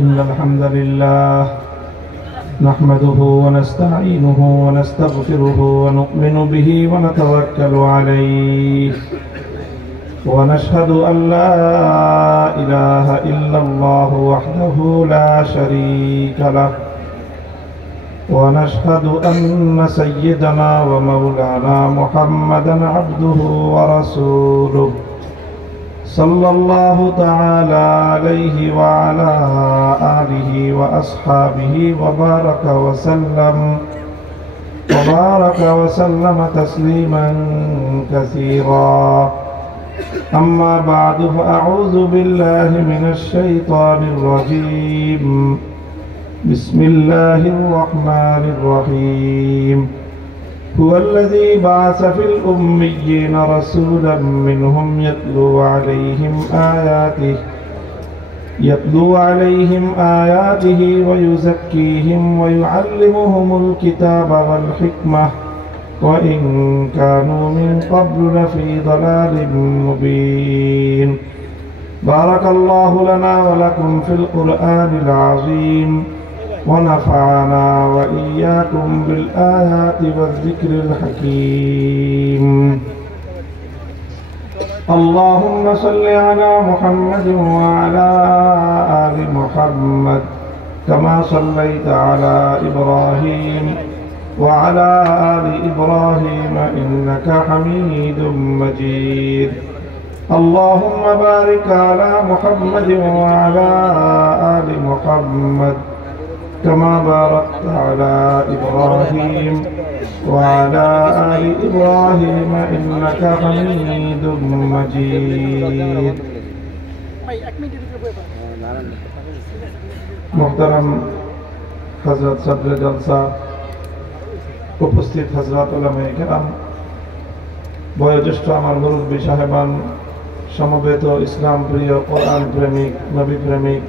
إن الحمد لله نحمده ونستعينه ونستغفره ونؤمن به ونتوكل عليه ونشهد أن لا إله إلا الله وحده لا شريك له ونشهد أن سيدنا ومولانا محمدا عبده ورسوله صلى الله تعالى عليه وعلى آله وأصحابه وبارك وسلم تسليما كثيرا. أما بعد فأعوذ بالله من الشيطان الرجيم. بسم الله الرحمن الرحيم. هو الذي بعث في الأميين رسولا منهم يتلو عليهم آياته ويزكيهم ويعلمهم الكتاب والحكمة وإن كانوا من قبل لفي ضلال مبين. بارك الله لنا ولكم في القرآن العظيم ونفعنا وإياكم بالآيات والذكر الحكيم. اللهم صل على محمد وعلى آل محمد كما صليت على إبراهيم وعلى آل إبراهيم إنك حميد مجيد. اللهم بارك على محمد وعلى آل محمد كما باركت على إبراهيم وعلى آل إبراهيم إنك حميد مجيد. محترم حضرت صدر جلسہ উপস্থিত হযরত উলামায়ে কেরাম, বয়োজ্যেষ্ঠ আমার মুরব্বী সাহেবান, সমবেত ইসলাম প্রিয়, কোরআন প্রেমিক, নবী প্রেমিক,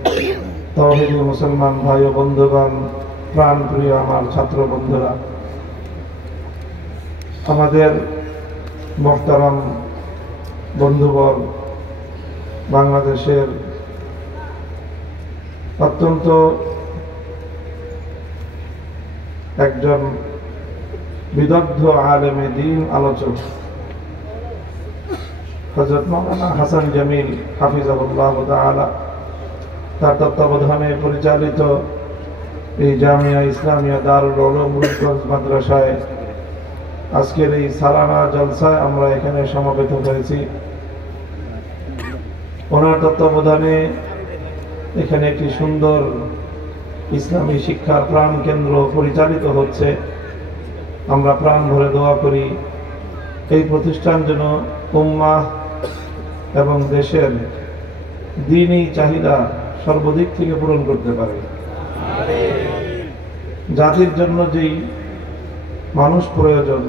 তাওহীদি মুসলমান ভাই ও বন্ধুগণ, প্রাণ প্রিয় আমার ছাত্র বন্ধুরা, আমাদের মুহতারাম বন্ধুবর বাংলাদেশের অত্যন্ত একজন বিদগ্ধ আলেমে দ্বীন আলোচক হযরত মাওলানা হাসান জামিল হাফিজাহুল্লাহ তাআলা, তার তত্ত্বাবধানে পরিচালিত এই জামিয়া ইসলামিয়া দারুল উলুম মুরিদগঞ্জ মাদ্রাসায় আজকের এই সালানা জলসায় আমরা এখানে সমবেত হয়েছি। ওনার তত্ত্বাবধানে এখানে একটি সুন্দর ইসলামী শিক্ষার প্রাণ কেন্দ্র পরিচালিত হচ্ছে। আমরা প্রাণ ভরে দোয়া করি এই প্রতিষ্ঠান যেন উম্মাহ এবং দেশের দ্বীনি চাহিদা সর্বদিক থেকে পূরণ করতে পারে। জাতির জন্য যেই মানুষ প্রয়োজন,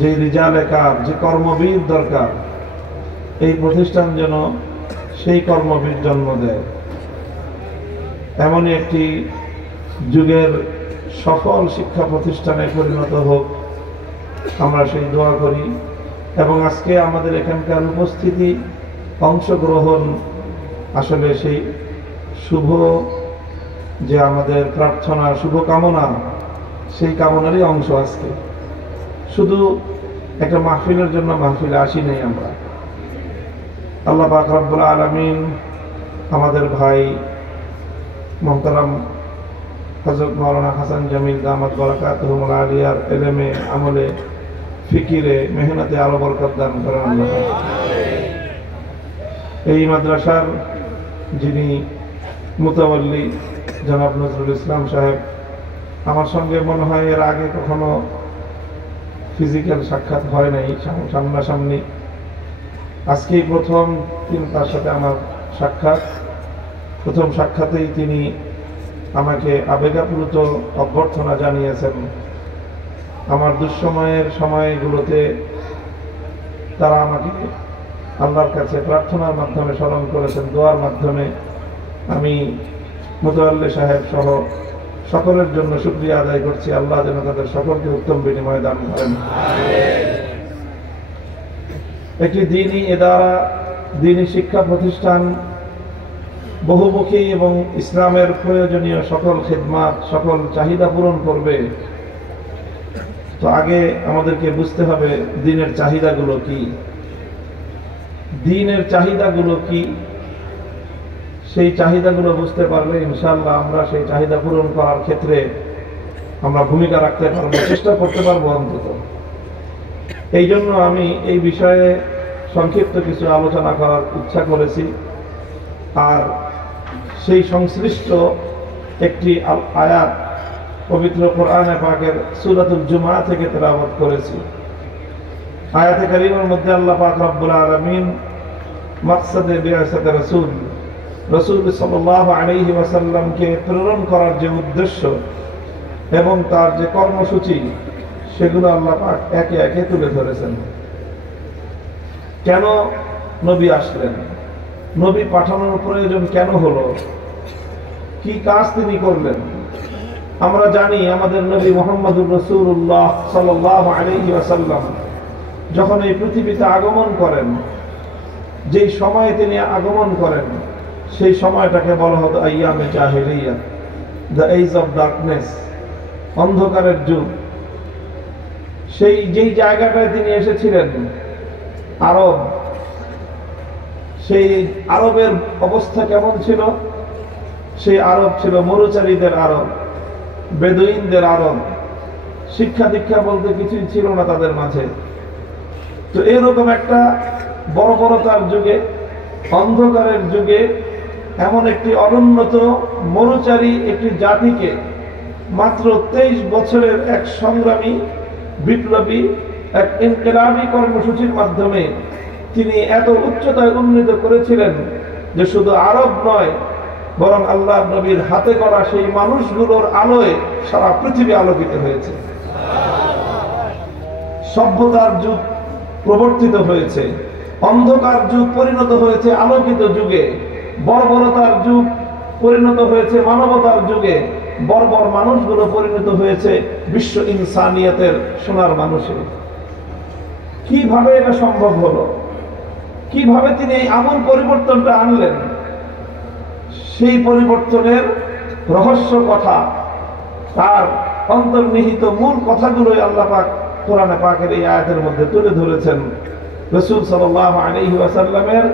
যে রিজালে কার, যে কর্মবীর দরকার, এই প্রতিষ্ঠান যেন সেই কর্মবীর জন্ম দেয়। এমনই একটি যুগের সফল শিক্ষা প্রতিষ্ঠানে পরিণত হোক, আমরা সেই দোয়া করি। এবং আজকে আমাদের এখানকার উপস্থিতি, অংশগ্রহণ আসলে সেই শুভ যে আমাদের প্রার্থনা, শুভকামনা, সেই কামনারই অংশ। আজকে শুধু একটা মাহফিলের জন্য মাহফিলে আসি নাই আমরা। আল্লাহ পাক রব্বুল আলামিন আমাদের ভাই মুহতারাম হযরত মাওলানা হাসান জামিল দামাত বারাকাতুহুল আলিয়ার ইলমে, আমলে, ফিকিরে, মেহনতে আলো বরকত দান করেন আল্লাহ। এই মাদ্রাসার যিনি মুতাওয়াল্লি জনাব নজরুল ইসলাম সাহেব, আমার সঙ্গে মনে হয় এর আগে কখনো ফিজিক্যাল সাক্ষাৎ হয় নাই, সামনাসামনি আজকেই প্রথম তার সাথে আমার সাক্ষাৎ। প্রথম সাক্ষাতেই তিনি আমাকে আবেগাপ্লুত অভ্যর্থনা জানিয়েছেন। আমার দুঃসময়ের সময়গুলোতে তারা আমাকে আল্লাহর কাছে প্রার্থনার মাধ্যমে স্মরণ করেছেন, দোয়ার মাধ্যমে। আমি মুতাওয়াল্লি সাহেব সহ সকলের জন্য শুকরিয়া আদায় করছি। আল্লাহ যেন তাদের সকলকে উত্তম বিনিময় দান করেন। একটি দ্বীনি ইদারা, দ্বীনি শিক্ষা প্রতিষ্ঠান বহুমুখী এবং ইসলামের প্রয়োজনীয় সকল খিদমাত, সকল চাহিদা পূরণ করবে, তো আগে আমাদেরকে বুঝতে হবে দ্বীনের চাহিদাগুলো কি। দ্বীনের চাহিদাগুলো কি, সেই চাহিদাগুলো বুঝতে পারলে ইনশাআল্লাহ আমরা সেই চাহিদা পূরণ করার ক্ষেত্রে আমরা ভূমিকা রাখতে পারবো, চেষ্টা করতে পারবো অন্তত। এই জন্য আমি এই বিষয়ে সংক্ষিপ্ত কিছু আলোচনা করার ইচ্ছা করেছি, আর সেই সংশ্লিষ্ট একটি আয়াত পবিত্র কোরআনে পাকের সূরাতুল জুমআ থেকে তেলাওয়াত করেছি। আয়াতে কারীমের মধ্যে আল্লাহ পাক রব্বুল আলামিন মাকসাদে বিআসাতে রাসূল সাল্লাল্লাহু আলাইহি ওয়াসাল্লামকে প্রেরণ করার যে উদ্দেশ্য এবং তার যে কর্মসূচি, সেগুলো আল্লাহ পাক একে একে তুলে ধরেছেন। কেন নবী আসলেন, নবী পাঠানোর প্রয়োজন কেন হলো, কি কাজ তিনি করলেন। আমরা জানি আমাদের নবী মুহাম্মদুর রাসূলুল্লাহ সাল্লাল্লাহু আলাইহি ওয়াসাল্লাম যখন এই পৃথিবীতে আগমন করেন, যেই সময়ে তিনি আগমন করেন, সেই সময়টাকে বলা হতো আইয়ামে জাহেলিয়া, দ্য এজ অফ ডার্কনেস, অন্ধকারের যুগ। সেই যেই জায়গাটায় তিনি এসেছিলেন আরব, সেই আরবের অবস্থা কেমন ছিল? সেই আরব ছিল মরুচারীদের আরব, বেদুইনদের আরব। শিক্ষা দীক্ষা বলতে কিছুই ছিল না তাদের মাঝে। তো এরকম একটা বর্বরতার যুগে, অন্ধকারের যুগে এমন একটি অনুন্নত মরুচারী একটি জাতিকে মাত্র 23 বছরের এক সংগ্রামী বিপ্লবী, এক ইনকিলাবী কর্মসূচির মাধ্যমে তিনি এত উচ্চতায় উন্নীত করেছিলেন যে শুধু আরব নয়, বরং আল্লাহ নবীর হাতে গড়া সেই মানুষগুলোর আলোয় সারা পৃথিবী আলোকিত হয়েছে। সভ্যতার যুগ প্রবর্তিত হয়েছে, অন্ধকার যুগ পরিণত হয়েছে আলোকিত যুগে, বর্বরতার যুগ পরিণত হয়েছে মানবতার যুগে, বর্বর মানুষগুলো পরিণত হয়েছে বিশ্ব ইনসানিয়তের সোনার মানুষে। কিভাবে এটা সম্ভব হলো, কিভাবে তিনি এই আমূল পরিবর্তনটা আনলেন, সেই পরিবর্তনের রহস্য কথা, তার অন্তর্নিহিত মূল কথাগুলোই আল্লাহ পাক কোরআনে পাকের এই আয়াতের মধ্যে তুলে ধরেছেন রাসূল সাল্লাল্লাহু আলাইহি ওয়াসাল্লামের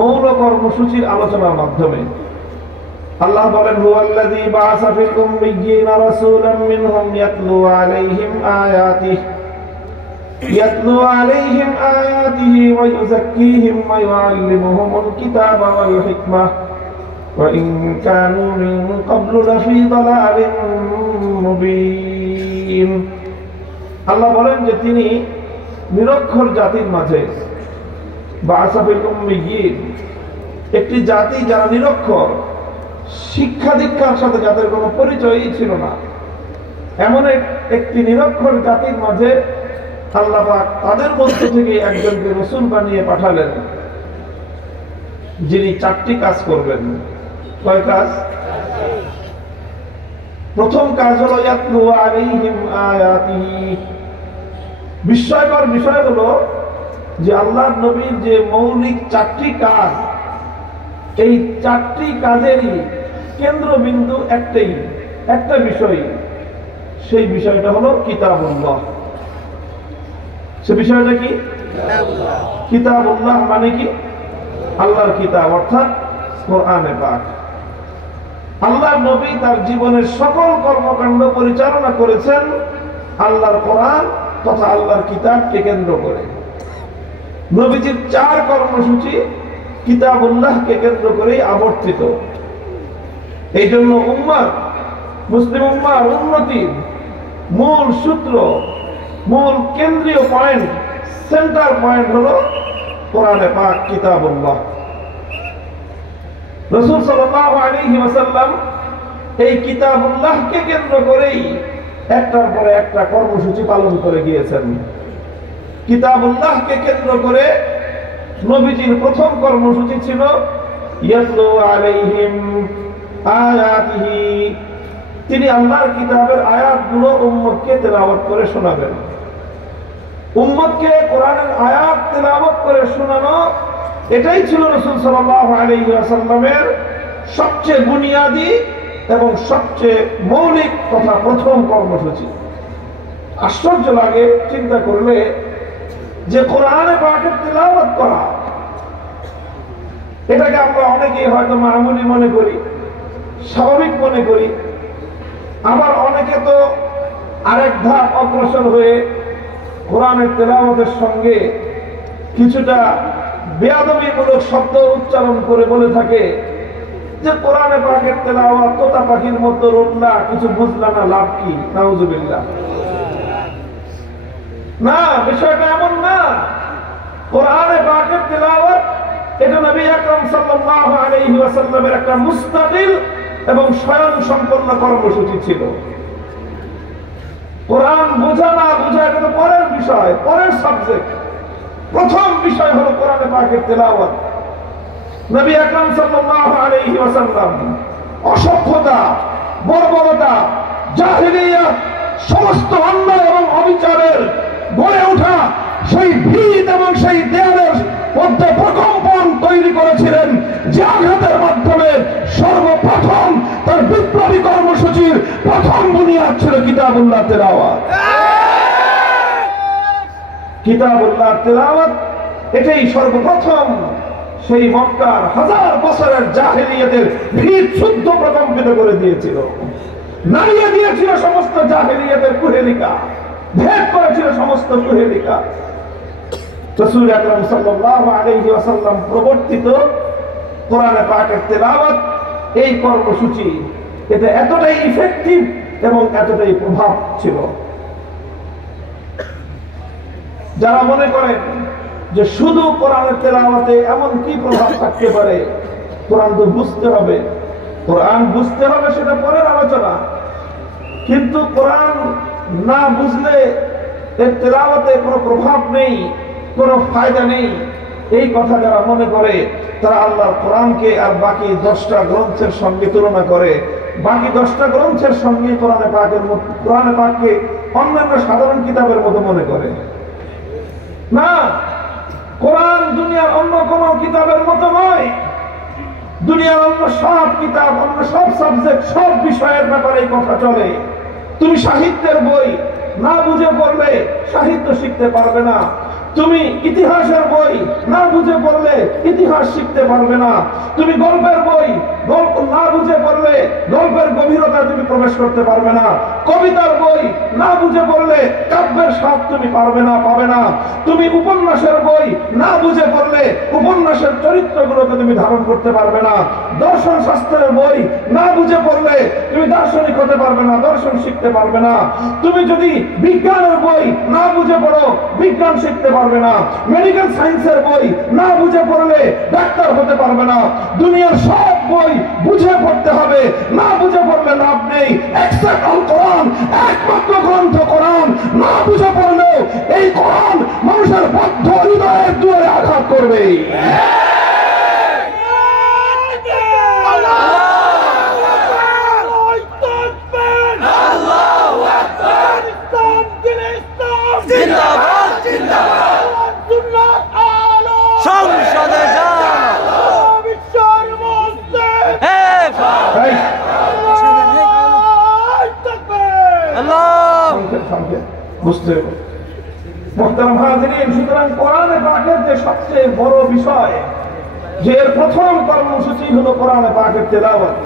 মৌল কর্মসূচির আলোচনার মাধ্যমে। আল্লাহ বলেন, হুয়াল্লাযী বাআসা ফিল উম্মিয়্যিনা রাসূলাম মিনহুম ইয়াতলু আলাইহিম আয়াতিহি ওয়া ইউযাক্কিহিম ওয়া ইউআল্লিমুহুমুল কিতাবা ওয়াল হিকমাহ ওয়া ইন কানূ মিন ক্বাবলু লাফী দালালিন মুবিন। আল্লাহ বলেন যে তিনি নিরক্ষর জাতির মাঝে, বাআসা ফিল উম্মিয়্যিন, একটি জাতি যারা নিরক্ষর, শিক্ষা দীক্ষার সাথে যাদের কোনো পরিচয়ই ছিল না, এমন একটি নিরক্ষর জাতির মাঝে আল্লাহ পাক তাদের মধ্য থেকে একজনকে রাসূল বানিয়ে পাঠালেন, যিনি 4টি কাজ করবেন। কয় কাজ? প্রথম কাজ হলো ইয়াতলু আলাইহিম আয়াতিহি। বিস্ময়কর বিষয় হলো যে আল্লাহর নবীর যে মৌলিক 4টি কাজ, এই 4টি কাজেরই কেন্দ্রবিন্দু একটা বিষয়, সেই বিষয়টা হলো কিতাবুল্লাহ। সে বিষয়টা কি? কিতাবুল্লাহ মানে কি? আল্লাহর কিতাব, অর্থাৎ কোরআনে পাক। আল্লাহর নবী তার জীবনের সকল কর্মকাণ্ড পরিচালনা করেছেন আল্লাহর কোরআন তথা আল্লাহর কিতাবকে কেন্দ্র করে। নবীজির 4 কর্মসূচি কিতাবুল্লাহকে কেন্দ্র করেই আবর্তিত। এই জন্য মুসলিম উম্মাহর উন্নতির মূল সূত্র, মূল কেন্দ্রীয় পয়েন্ট, সেন্টার পয়েন্ট হলো কোরআনে পাক, কিতাবুল্লাহ। রাসূল সাল্লাল্লাহু আলাইহি ওয়াসাল্লাম এই কিতাবুল্লাহকে কেন্দ্র করেই একটার পরে একটা কর্মসূচি পালন করে গিয়েছেন। কিতাবুল্লাহকে কেন্দ্র করে নবীজির প্রথম কর্মসূচি ছিল ইয়াতলু আলাইহিম আয়াতিহি, তিনি আল্লাহর কিতাবের আয়াতগুলো উম্মতকে তেলাওয়াত করে শোনাবেন। উম্মতকে কোরআনের আয়াত তেলাওয়াত করে শোনানো, এটাই ছিল রাসূল সাল্লাল্লাহু আলাইহি ওয়াসাল্লামের সবচেয়ে বুনিয়াদী এবং সবচেয়ে মৌলিক তথা প্রথম কর্মসূচি। আশ্চর্য লাগে চিন্তা করলে যে কোরআনে পাকের তিলাওয়াত করা, এটাকে আমরা অনেকেই হয়তো মামুলি মনে করি, স্বাভাবিক মনে করি। আবার অনেকে তো আরেক ধাপ অগ্রসর হয়ে কোরআনের তেলাওয়াতের সঙ্গে কিছুটা বেয়াদবিমূলক শব্দ উচ্চারণ করে বলে থাকে যে কোরআনে পাকের তেলাওয়াত তোতা পাখির মতো রটলা, কিছু বুঝলা না, লাভ কি? নাউজুবিল্লাহ। না, বিষয়টা এমন না। কোরআনে পাকের তেলাওয়াত এটা নবী আকরাম সাল্লাল্লাহু আলাইহি ওয়াসাল্লামের একটা মুস্তাকিল এবং স্বয়ং সম্পন্ন কর্মসূচি ছিল। কোরআন বোঝা না বোঝা এটা তো পরের বিষয়, পরের সাবজেক্ট। প্রথম বিষয় হলো কোরআনে পাকের তেলাওয়াত। নবী আকরাম সাল্লাল্লাহু আলাইহি ওয়াসাল্লাম অসভ্যতা, বর্বরতা, জাহেলিয়াত, সমস্ত অন্যায় এবং অবিচারের গড়ে ওঠা সেই ভিত এবং সেই দেয়ালের মধ্যে প্রকম্পন তৈরি করেছিলেন, যে আঘাতের মাধ্যমে সর্বপ্রথম তার বিপ্লবী কর্মসূচির প্রথম বুনিয়াদ ছিল কিতাবুল্লাহ তেলাওয়াত। কিতাবুল্লাহ তেলাওয়াত এটাই সর্বপ্রথম সেই মক্কার হাজার বছরের জাহেলিয়াতের ভিত শুদ্ধ প্রকম্পিত করে দিয়েছিল, নাড়িয়ে দিয়েছিল সমস্ত জাহেলিয়াতের কুহেলিকা, ভেদ করেছিল সমস্ত কুহেলিকা। রাসূল আকরাম সাল্লাল্লাহু আলাইহি ওয়াসাল্লাম প্রবর্তিত কোরআনে পাকের তেলাওয়াত, এই কর্মসূচি, এটা এতটাই ইফেক্টিভ এবং এতটাই প্রভাব ছিল। যারা মনে করেন যে শুধু কোরআনের তেলাওয়াতে এমন কি প্রভাব থাকতে পারে, কোরআন তো বুঝতে হবে, কোরআন বুঝতে হবে সেটা পরের আলোচনা, কিন্তু কোরআন না বুঝলে এর তেলাওয়াতে কোনো প্রভাব নেই, কোনো ফায়দা নেই, এই কথা যারা মনে করে তারা আল্লাহর কোরআনকে আর বাকি 10টা গ্রন্থের সঙ্গে তুলনা করে, বাকি 10টা গ্রন্থের সঙ্গে কোরআনে পাককে অন্যান্য সাধারণ কিতাবের মতো মনে করে। না, কোরআন দুনিয়ার অন্য কোন কিতাবের মতো নয়। দুনিয়ার অন্য সব কিতাব, অন্য সব সাবজেক্ট, সব বিষয়ের ব্যাপারে কথা চলে। তুমি সাহিত্যের বই না বুঝে পড়লে সাহিত্য শিখতে পারবে না, তুমি ইতিহাসের বই না বুঝে পড়লে ইতিহাস শিখতে পারবে না, তুমি গল্পের বই গল্প না বুঝে পড়লে গল্পের গভীরতা তুমি প্রবেশ করতে পারবে না, কবিতার বই না বুঝে পড়লে কাব্যের স্বাদ তুমি পাবে না, তুমি উপন্যাসের বই না বুঝে পড়লে উপন্যাসের চরিত্রগুলোকে তুমি ধারণ করতে পারবে না, দর্শন শাস্ত্রের বই না বুঝে পড়লে তুমি দার্শনিক হতে পারবে না, দর্শন শিখতে পারবে না, তুমি যদি বিজ্ঞানের বই না বুঝে পড়ো বিজ্ঞান শিখতে পারবে না, মেডিকেল সায়েন্সের বই না বুঝে পড়লে ডাক্তার হতে পারবে না। দুনিয়ার সব বই বুঝে পড়তে হবে, না বুঝে পড়লে লাভ নেই। এক্সেপ্ট অল কোরআন, একমাত্র গ্রন্থ কোরআন না বুঝে পড়লেও এই কোরআন মানুষের বদ্ধ হৃদয়ের দুয়ারে আঘাত করবে। সংসদে বুঝতে হবে। মুহতারাম হাজিরিন, সুতরাং কোরআনে পাকের যে সবচেয়ে বড় বিষয়, যে এর প্রথম কর্মসূচি হলো কোরআনে পাকের তেলাওয়াত।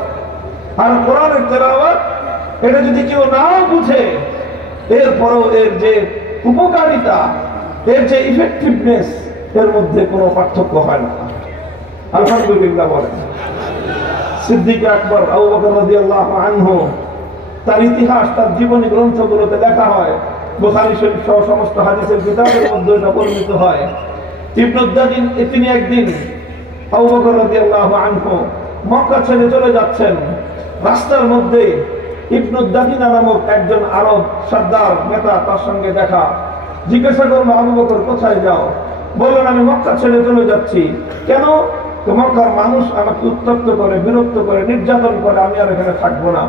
আর কোরআনের তেলাওয়াত এটা যদি কেউ না বুঝে, এরপরও এর যে উপকারিতা, এর যে ইফেক্টিভনেস, এর মধ্যে কোনো পার্থক্য হয় না। আলহামদুলিল্লাহ বলেন। সিদ্দিক আকবর আবু বকর রাদিয়াল্লাহু আনহু, তার ইতিহাস তার জীবনী গ্রন্থগুলোতে লেখা হয়, বুখারী শরীফ সহ সমস্ত হাদিসের কিতাবের মধ্যে এটা বর্ণিত হয়। ইবনে দাগিন তিনি একদিন আবু বকর রাদিয়াল্লাহু আনহু মক্কা ছেড়ে চলে যাচ্ছেন, রাস্তার মধ্যে ইবনে দাগিনা নামক একজন আরব সর্দার নেতা তার সঙ্গে দেখা। জিজ্ঞাসা করলো, আবু বকর কোথায় যাও? বললেন, আমি মক্কা ছেড়ে চলে যাচ্ছি। কেন? তো মক্কার মানুষ আমাকে উত্ত্যক্ত করে, বিরক্ত করে, নির্যাতন করে, আমি আর এখানে থাকবো না।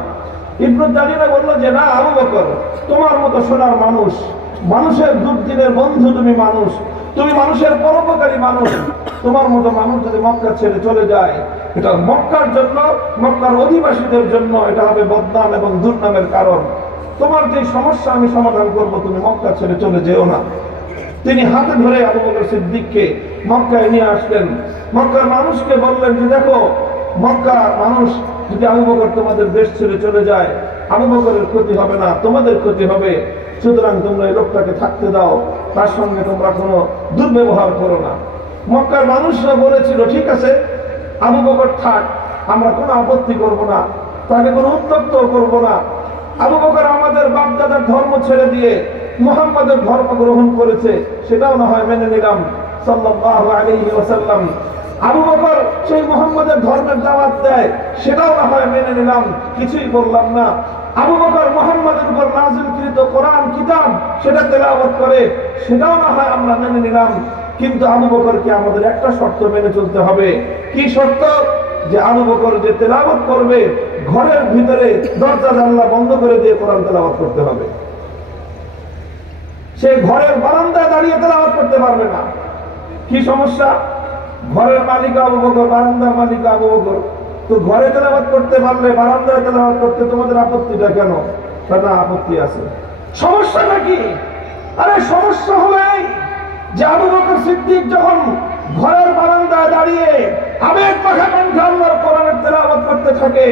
ইবনে দাগিনা বলল যে না আবু বকর, তোমার মতো সোনার মানুষ, মানুষের দুর্দিনের বন্ধু তুমি মানুষ, তুমি মানুষের পরোপকারী মানুষ, তোমার মতো মানুষ যদি মক্কা ছেড়ে চলে যায় এটা মক্কার জন্য, মক্কার অধিবাসীদের জন্য এটা হবে বদনাম এবং দুর্নামের কারণ। তোমার যে সমস্যা আমি সমাধান করব, তুমি মক্কা ছেড়ে চলে যেও না। তিনি হাতে ধরে আবু বকর সিদ্দিককে মক্কায় নিয়ে আসলেন। মক্কার মানুষকে বললেন যে দেখো, মক্কার মানুষ যদি আবু বকর তোমাদের দেশ ছেড়ে চলে যায়, আবু বকরের ক্ষতি হবে না, তোমাদের ক্ষতি হবে। সুতরাং তোমরা এই লোকটাকে থাকতে দাও, তার সঙ্গে তোমরা কোনো দুর্ব্যবহার করো না। মক্কার মানুষরা বলেছিল ঠিক আছে, আবু বকর থাক, আমরা কোনো আপত্তি করব না, তাকে কোনো উত্তপ্ত করব না। আবু বকর আমাদের বাপদাদার ধর্ম ছেড়ে দিয়ে মুহাম্মাদের ধর্ম গ্রহণ করেছে, সেটাও না হয় মেনে নিলাম সাল্লাল্লাহু আলাইহি ওয়াসাল্লাম। আবু বকর সেই মুহাম্মাদের ধর্মের দাওয়াত দেয়, সেটাও না হয় মেনে নিলাম, কিছুই বললাম না। আবু বকর মুহাম্মাদের উপর নাযিলকৃত কোরআন কিতাব সেটা তেলাওয়াত করে, সেটাও না হয় আমরা মেনে নিলাম। কিন্তু আবু বকরকে আমাদের একটা শর্ত মেনে চলতে হবে। কি শর্ত? যে আবু বকর যে তেলাওয়াত করবে, ঘরের ভিতরে দরজা জানলা বন্ধ করে দিয়ে কোরআন তেলাওয়াত করতে হবে। সে ঘরের বারান্দায় দাঁড়িয়ে তেলাওয়াত করতে পারবে না। কি সমস্যা? ঘরের মালিক আবু বকর, বারান্দার মালিক আবু বকর। তো ঘরে তেলাওয়াত করতে পারলে বারান্দায় তেলাওয়াত করতে তোমাদের আপত্তিটা কেন? না, আপত্তি আছে। সমস্যা নাকি? আরে সমস্যা হলো এই যে আবু বকর সিদ্দিক যখন ঘরের বারান্দায় দাঁড়িয়ে আবেগ মাখা কণ্ঠে আল্লাহর কোরআনের তেলাওয়াত করতে থাকে,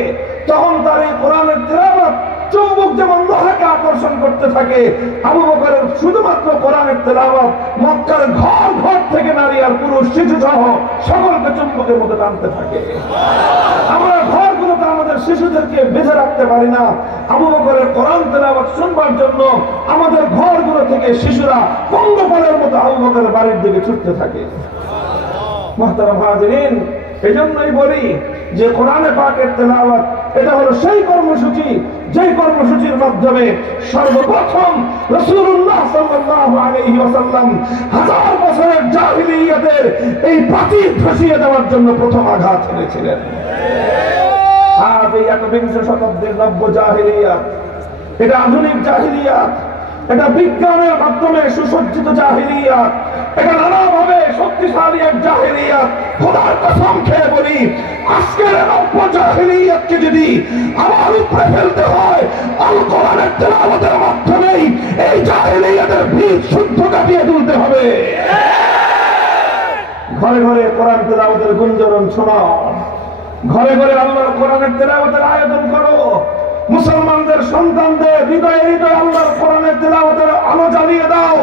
তখন তার এই কোরআনের তেলাওয়াত চুম্বক যেমন লোহাকে আকর্ষণ করতে থাকে, আবু বকরের শুধুমাত্র কোরআনের তেলাওয়াত মক্কার ঘর ঘর থেকে নারী আর পুরুষ শিশু সহ সকলকে চুম্বকের মতো টানতে থাকে। আমরা ঘরগুলোতে আমাদের শিশুদেরকে বেঁধে রাখতে পারি না, আবু বকরের কোরআন তেলাওয়াত শুনবার জন্য আমাদের ঘরগুলো থেকে শিশুরা পঙ্গপালের মতো আবু বকরের বাড়ির দিকে ছুটতে থাকে। মুহতারাম হাজিরিন, এজন্যই বলি যে কোরআনে পাকের তেলাওয়াত এটা হলো সেই কর্মসূচি, যেই কর্মসূচির মাধ্যমে সর্বপ্রথম রাসূলুল্লাহ সাল্লাল্লাহু আলাইহি ওয়াসাল্লাম 1000 বছরের জাহিলিয়াতের এই প্রাচীর ধসিয়ে দেওয়ার জন্য প্রথম আঘাত এনেছিলেন। আজ এই একবিংশ শতাব্দীর নব্য জাহিলিয়াত, এটা আধুনিক জাহিলিয়াত, এটা বিজ্ঞানের মাধ্যমে সুসজ্জিত জাহিলিয়াত, এটা নানাভাবে শক্তিশালী এক জাহিলিয়াত। খোদার কসম খেয়ে বলি, আজকের নব্য জাহিলিয়াতকে যদি আবার উপরে ফেলতে হয়, আল কোরআনের তেলাওয়াতের মাধ্যমেই এই জাহিলিয়াতের বীজ শুদ্ধ কাটিয়ে তুলতে হবে। ঘরে ঘরে কোরআন তেলাওয়াতের গুঞ্জরণ শোনাও, ঘরে ঘরে আল্লাহর কোরআনের তেলাওয়াতের আয়োজন করো। মুসলমানদের সন্তানদের হৃদয়ে হৃদয়ে আল্লাহর কোরআনের তেলাওয়াতের আলো জ্বালিয়ে দাও।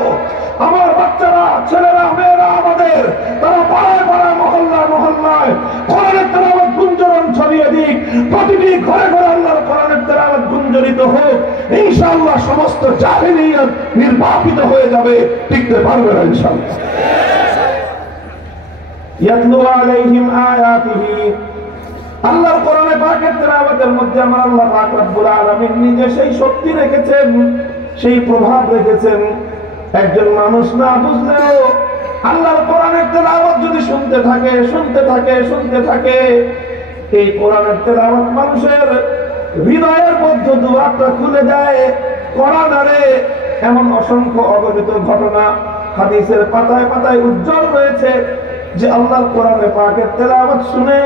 আমার বাচ্চারা, ছেলেরা, মেয়েরা আমাদের, তারা পাড়ায় পাড়ায় মহল্লায় মহল্লায় কোরআনের তেলাওয়াত গুঞ্জরণ ছড়িয়ে দিক। প্রতিটি ঘরে ঘরে আল্লাহর কোরআনের তেলাওয়াত গুঞ্জরিত হোক। ইনশাআল্লাহ সমস্ত জাহিলিয়াত নির্বাপিত হয়ে যাবে, টিকতে পারবে না ইনশাআল্লাহ। ইয়াতলু আলাইহিম আয়াতিহি, আল্লাহর কোরআনে পাকের তেলাওয়াতের মধ্যে আমার আল্লাহ পাক রব্বুল আলামিন নিজে সেই শক্তি রেখেছেন, সেই প্রভাব রেখেছেন। একজন মানুষ না বুঝলেও আল্লাহর কোরআনের তেলাওয়াত যদি শুনতে থাকে শুনতে থাকে শুনতে থাকে, এই কোরআনের তেলাওয়াত মানুষের হৃদয়ের মধ্যে দুয়ারটা খুলে দেয়। কোরআন আরে এমন অসংখ্য অগণিত ঘটনা হাদিসের পাতায় পাতায় উজ্জ্বল রয়েছে যে আল্লাহর কোরআনে পাকের তেলাওয়াত শুনে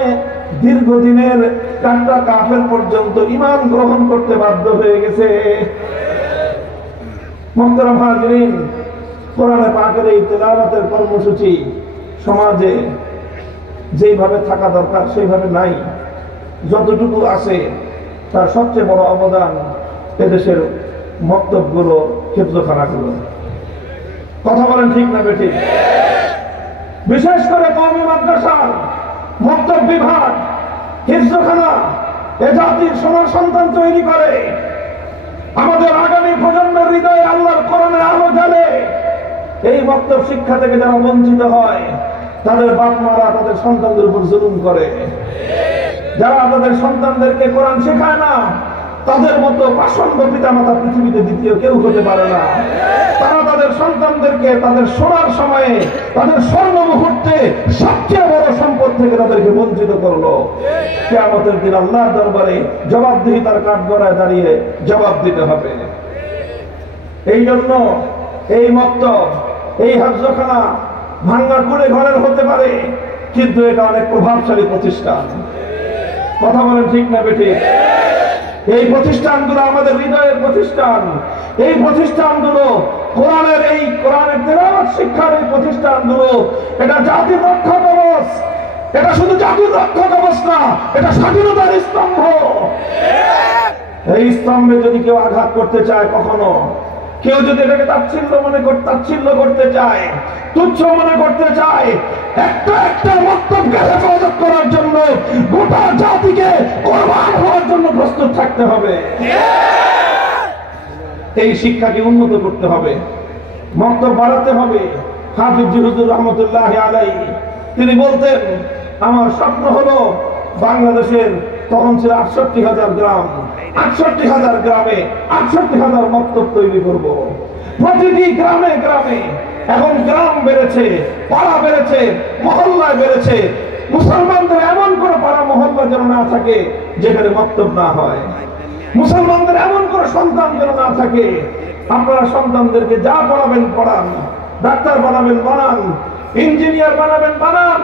দীর্ঘদিনের কাট্টা কাফের পর্যন্ত ঈমান গ্রহণ করতে বাধ্য হয়ে গেছে। মুহতারাম হাজিরিন, কোরআনে পাকের এই তেলাওয়াতের কর্মসূচি সমাজে যেইভাবে থাকা দরকার সেইভাবে নাই। যতটুকু আছে তার সবচেয়ে বড় অবদান এদেশের মক্তবগুলো, হিফজখানাগুলো। কথা বলেন ঠিক না বেঠিক? বিশেষ করে কওমি মাদ্রাসার মক্তব বিভাগ, হিফজখানা এ জাতির সোনার সন্তান তৈরি করে। আমাদের আগামী প্রজন্মের হৃদয়ে আল্লাহর কোরআনের আলো জ্বালে। এই মক্তব শিক্ষা থেকে যারা বঞ্চিত হয়, তাদের বাপ মারা তাদের সন্তানদের উপর জুলুম করে। যারা তাদের সন্তানদেরকে কোরআন শেখায় না, তাদের মতো পাষণ্ড পিতামাতা পৃথিবীতে দ্বিতীয় কেউ হতে পারে না। তারা তাদের সন্তানদেরকে তাদের সোনার সময়ে, তাদের স্বর্ণ মুহূর্তে সবচেয়ে বড় সম্পদ থেকে তাদেরকে বঞ্চিত করলো। কিয়ামতের দিন আল্লাহর দরবারে জবাবদিহিতার কাঠগড়ায় দাঁড়িয়ে জবাব দিতে হবে। এই জন্য এই মক্তব, এই হিফজখানা ভাঙ্গা কুড়ে ঘরের হতে পারে, কিন্তু এটা অনেক প্রভাবশালী প্রতিষ্ঠান। কথা বলেন ঠিক না বেঠিক? এই প্রতিষ্ঠানগুলো আমাদের হৃদয়ের প্রতিষ্ঠান। এই প্রতিষ্ঠানগুলো কোরআনের তেলাওয়াত শিক্ষার এই প্রতিষ্ঠানগুলো, এটা জাতির রক্ষা কবচ। এটা শুধু জাতির রক্ষা কবচ না, এটা স্বাধীনতার স্তম্ভ। এই স্তম্ভে যদি কেউ আঘাত করতে চায়, কখনো কেউ যদি এটাকে তাচ্ছিল্য করতে চায়, তুচ্ছ মনে করতে চায়, একটা বক্তব্যকে হেফাজত করার জন্য গোটা জাতিকে কোরবান হওয়ার জন্য প্রস্তুত থাকতে হবে। এই শিক্ষাকে উন্নত করতে হবে, বক্তব্য বাড়াতে হবে। হাফিজ হুজুর রহমতুল্লাহ আলাইহি তিনি বলতেন, আমার স্বপ্ন হলো বাংলাদেশের তখন ছিল ৬৮,০০০ গ্রাম, ৬৮,০০০ গ্রামে ৬৮,০০০ মক্তব তৈরি করব। প্রতিটি গ্রামে গ্রামে, এখন গ্রাম বেড়েছে, পাড়া বেড়েছে, মহল্লায় বেড়েছে। মুসলমানদের এমন কোনো পাড়া মহল্লা যেন না থাকে যেখানে মক্তব না হয়। মুসলমানদের এমন কোনো সন্তান যেন না থাকে। আপনারা সন্তানদেরকে যা পড়াবেন পড়ান, ডাক্তার বানাবেন বানান, ইঞ্জিনিয়ার বানাবেন বানান,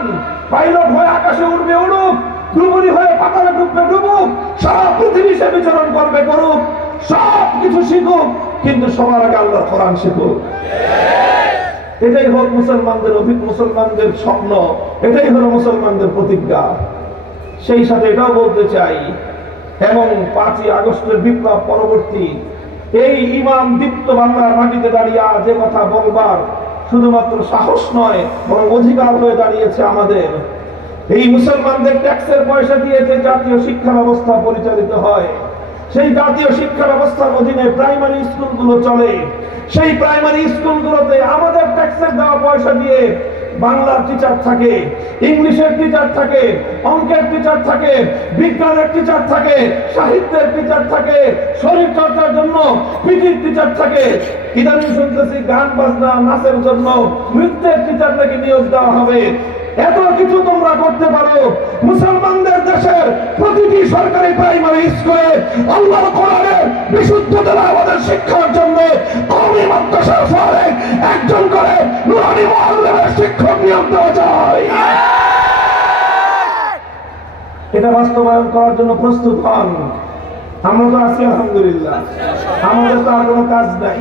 পাইলট হয়ে আকাশে উড়বে উড়ুক, ডুবুরি হয়ে পাতালে ডুববে ডুবুক, সারা পৃথিবী সে বিচরণ করবে করুক, সব কিছু শিখুক, কিন্তু সবার আগে আল্লাহর কোরআন শিখুক। এটাই হোক মুসলমানদের স্বপ্ন, এটাই হলো মুসলমানদের প্রতিজ্ঞা। সেই সাথে এটাও বলতে চাই, এবং ৫ই আগস্টের বিপ্লব পরবর্তী এই ইমান দীপ্ত বাংলার মাটিতে দাঁড়িয়ে যে কথা বলবার শুধুমাত্র সাহস নয়, বরং অধিকার হয়ে দাঁড়িয়েছে আমাদের। এই মুসলমানদের ট্যাক্সের পয়সা দিয়ে যে জাতীয় শিক্ষা ব্যবস্থা পরিচালিত হয়, সেই জাতীয় শিক্ষা ব্যবস্থার অধীনে প্রাইমারি স্কুলগুলো চলে। সেই প্রাইমারি স্কুলগুলোতে আমাদের ট্যাক্সের দেওয়া পয়সা দিয়ে বাংলার টিচার থাকে, ইংলিশের টিচার থাকে, অঙ্কের টিচার থাকে, বিজ্ঞানের টিচার থাকে, সাহিত্যের টিচার থাকে, শরীর চর্চার জন্য পিটির টিচার থাকে। ইদানিং শুনতেছি গান বাজনা নাচের জন্য নৃত্যের টিচার নাকি নিয়োগ দেওয়া হবে। এত কিছু তোমরা করতে পারো, মুসলমানদের দেশের প্রতিটি সরকারি প্রাইমারি স্কুলে আল্লাহর কোরআনের বিশুদ্ধ তেলাওয়াতের শিক্ষার জন্য কওমি মাদ্রাসার ফারেক একজন করে নুরানি মুআল্লিমের শিক্ষক নিয়োগ দেওয়া যায়। এটা বাস্তবায়ন করার জন্য প্রস্তুত হন। আমরা তো আছি আলহামদুলিল্লাহ, আমাদের তো আর কোনো কাজ নাই।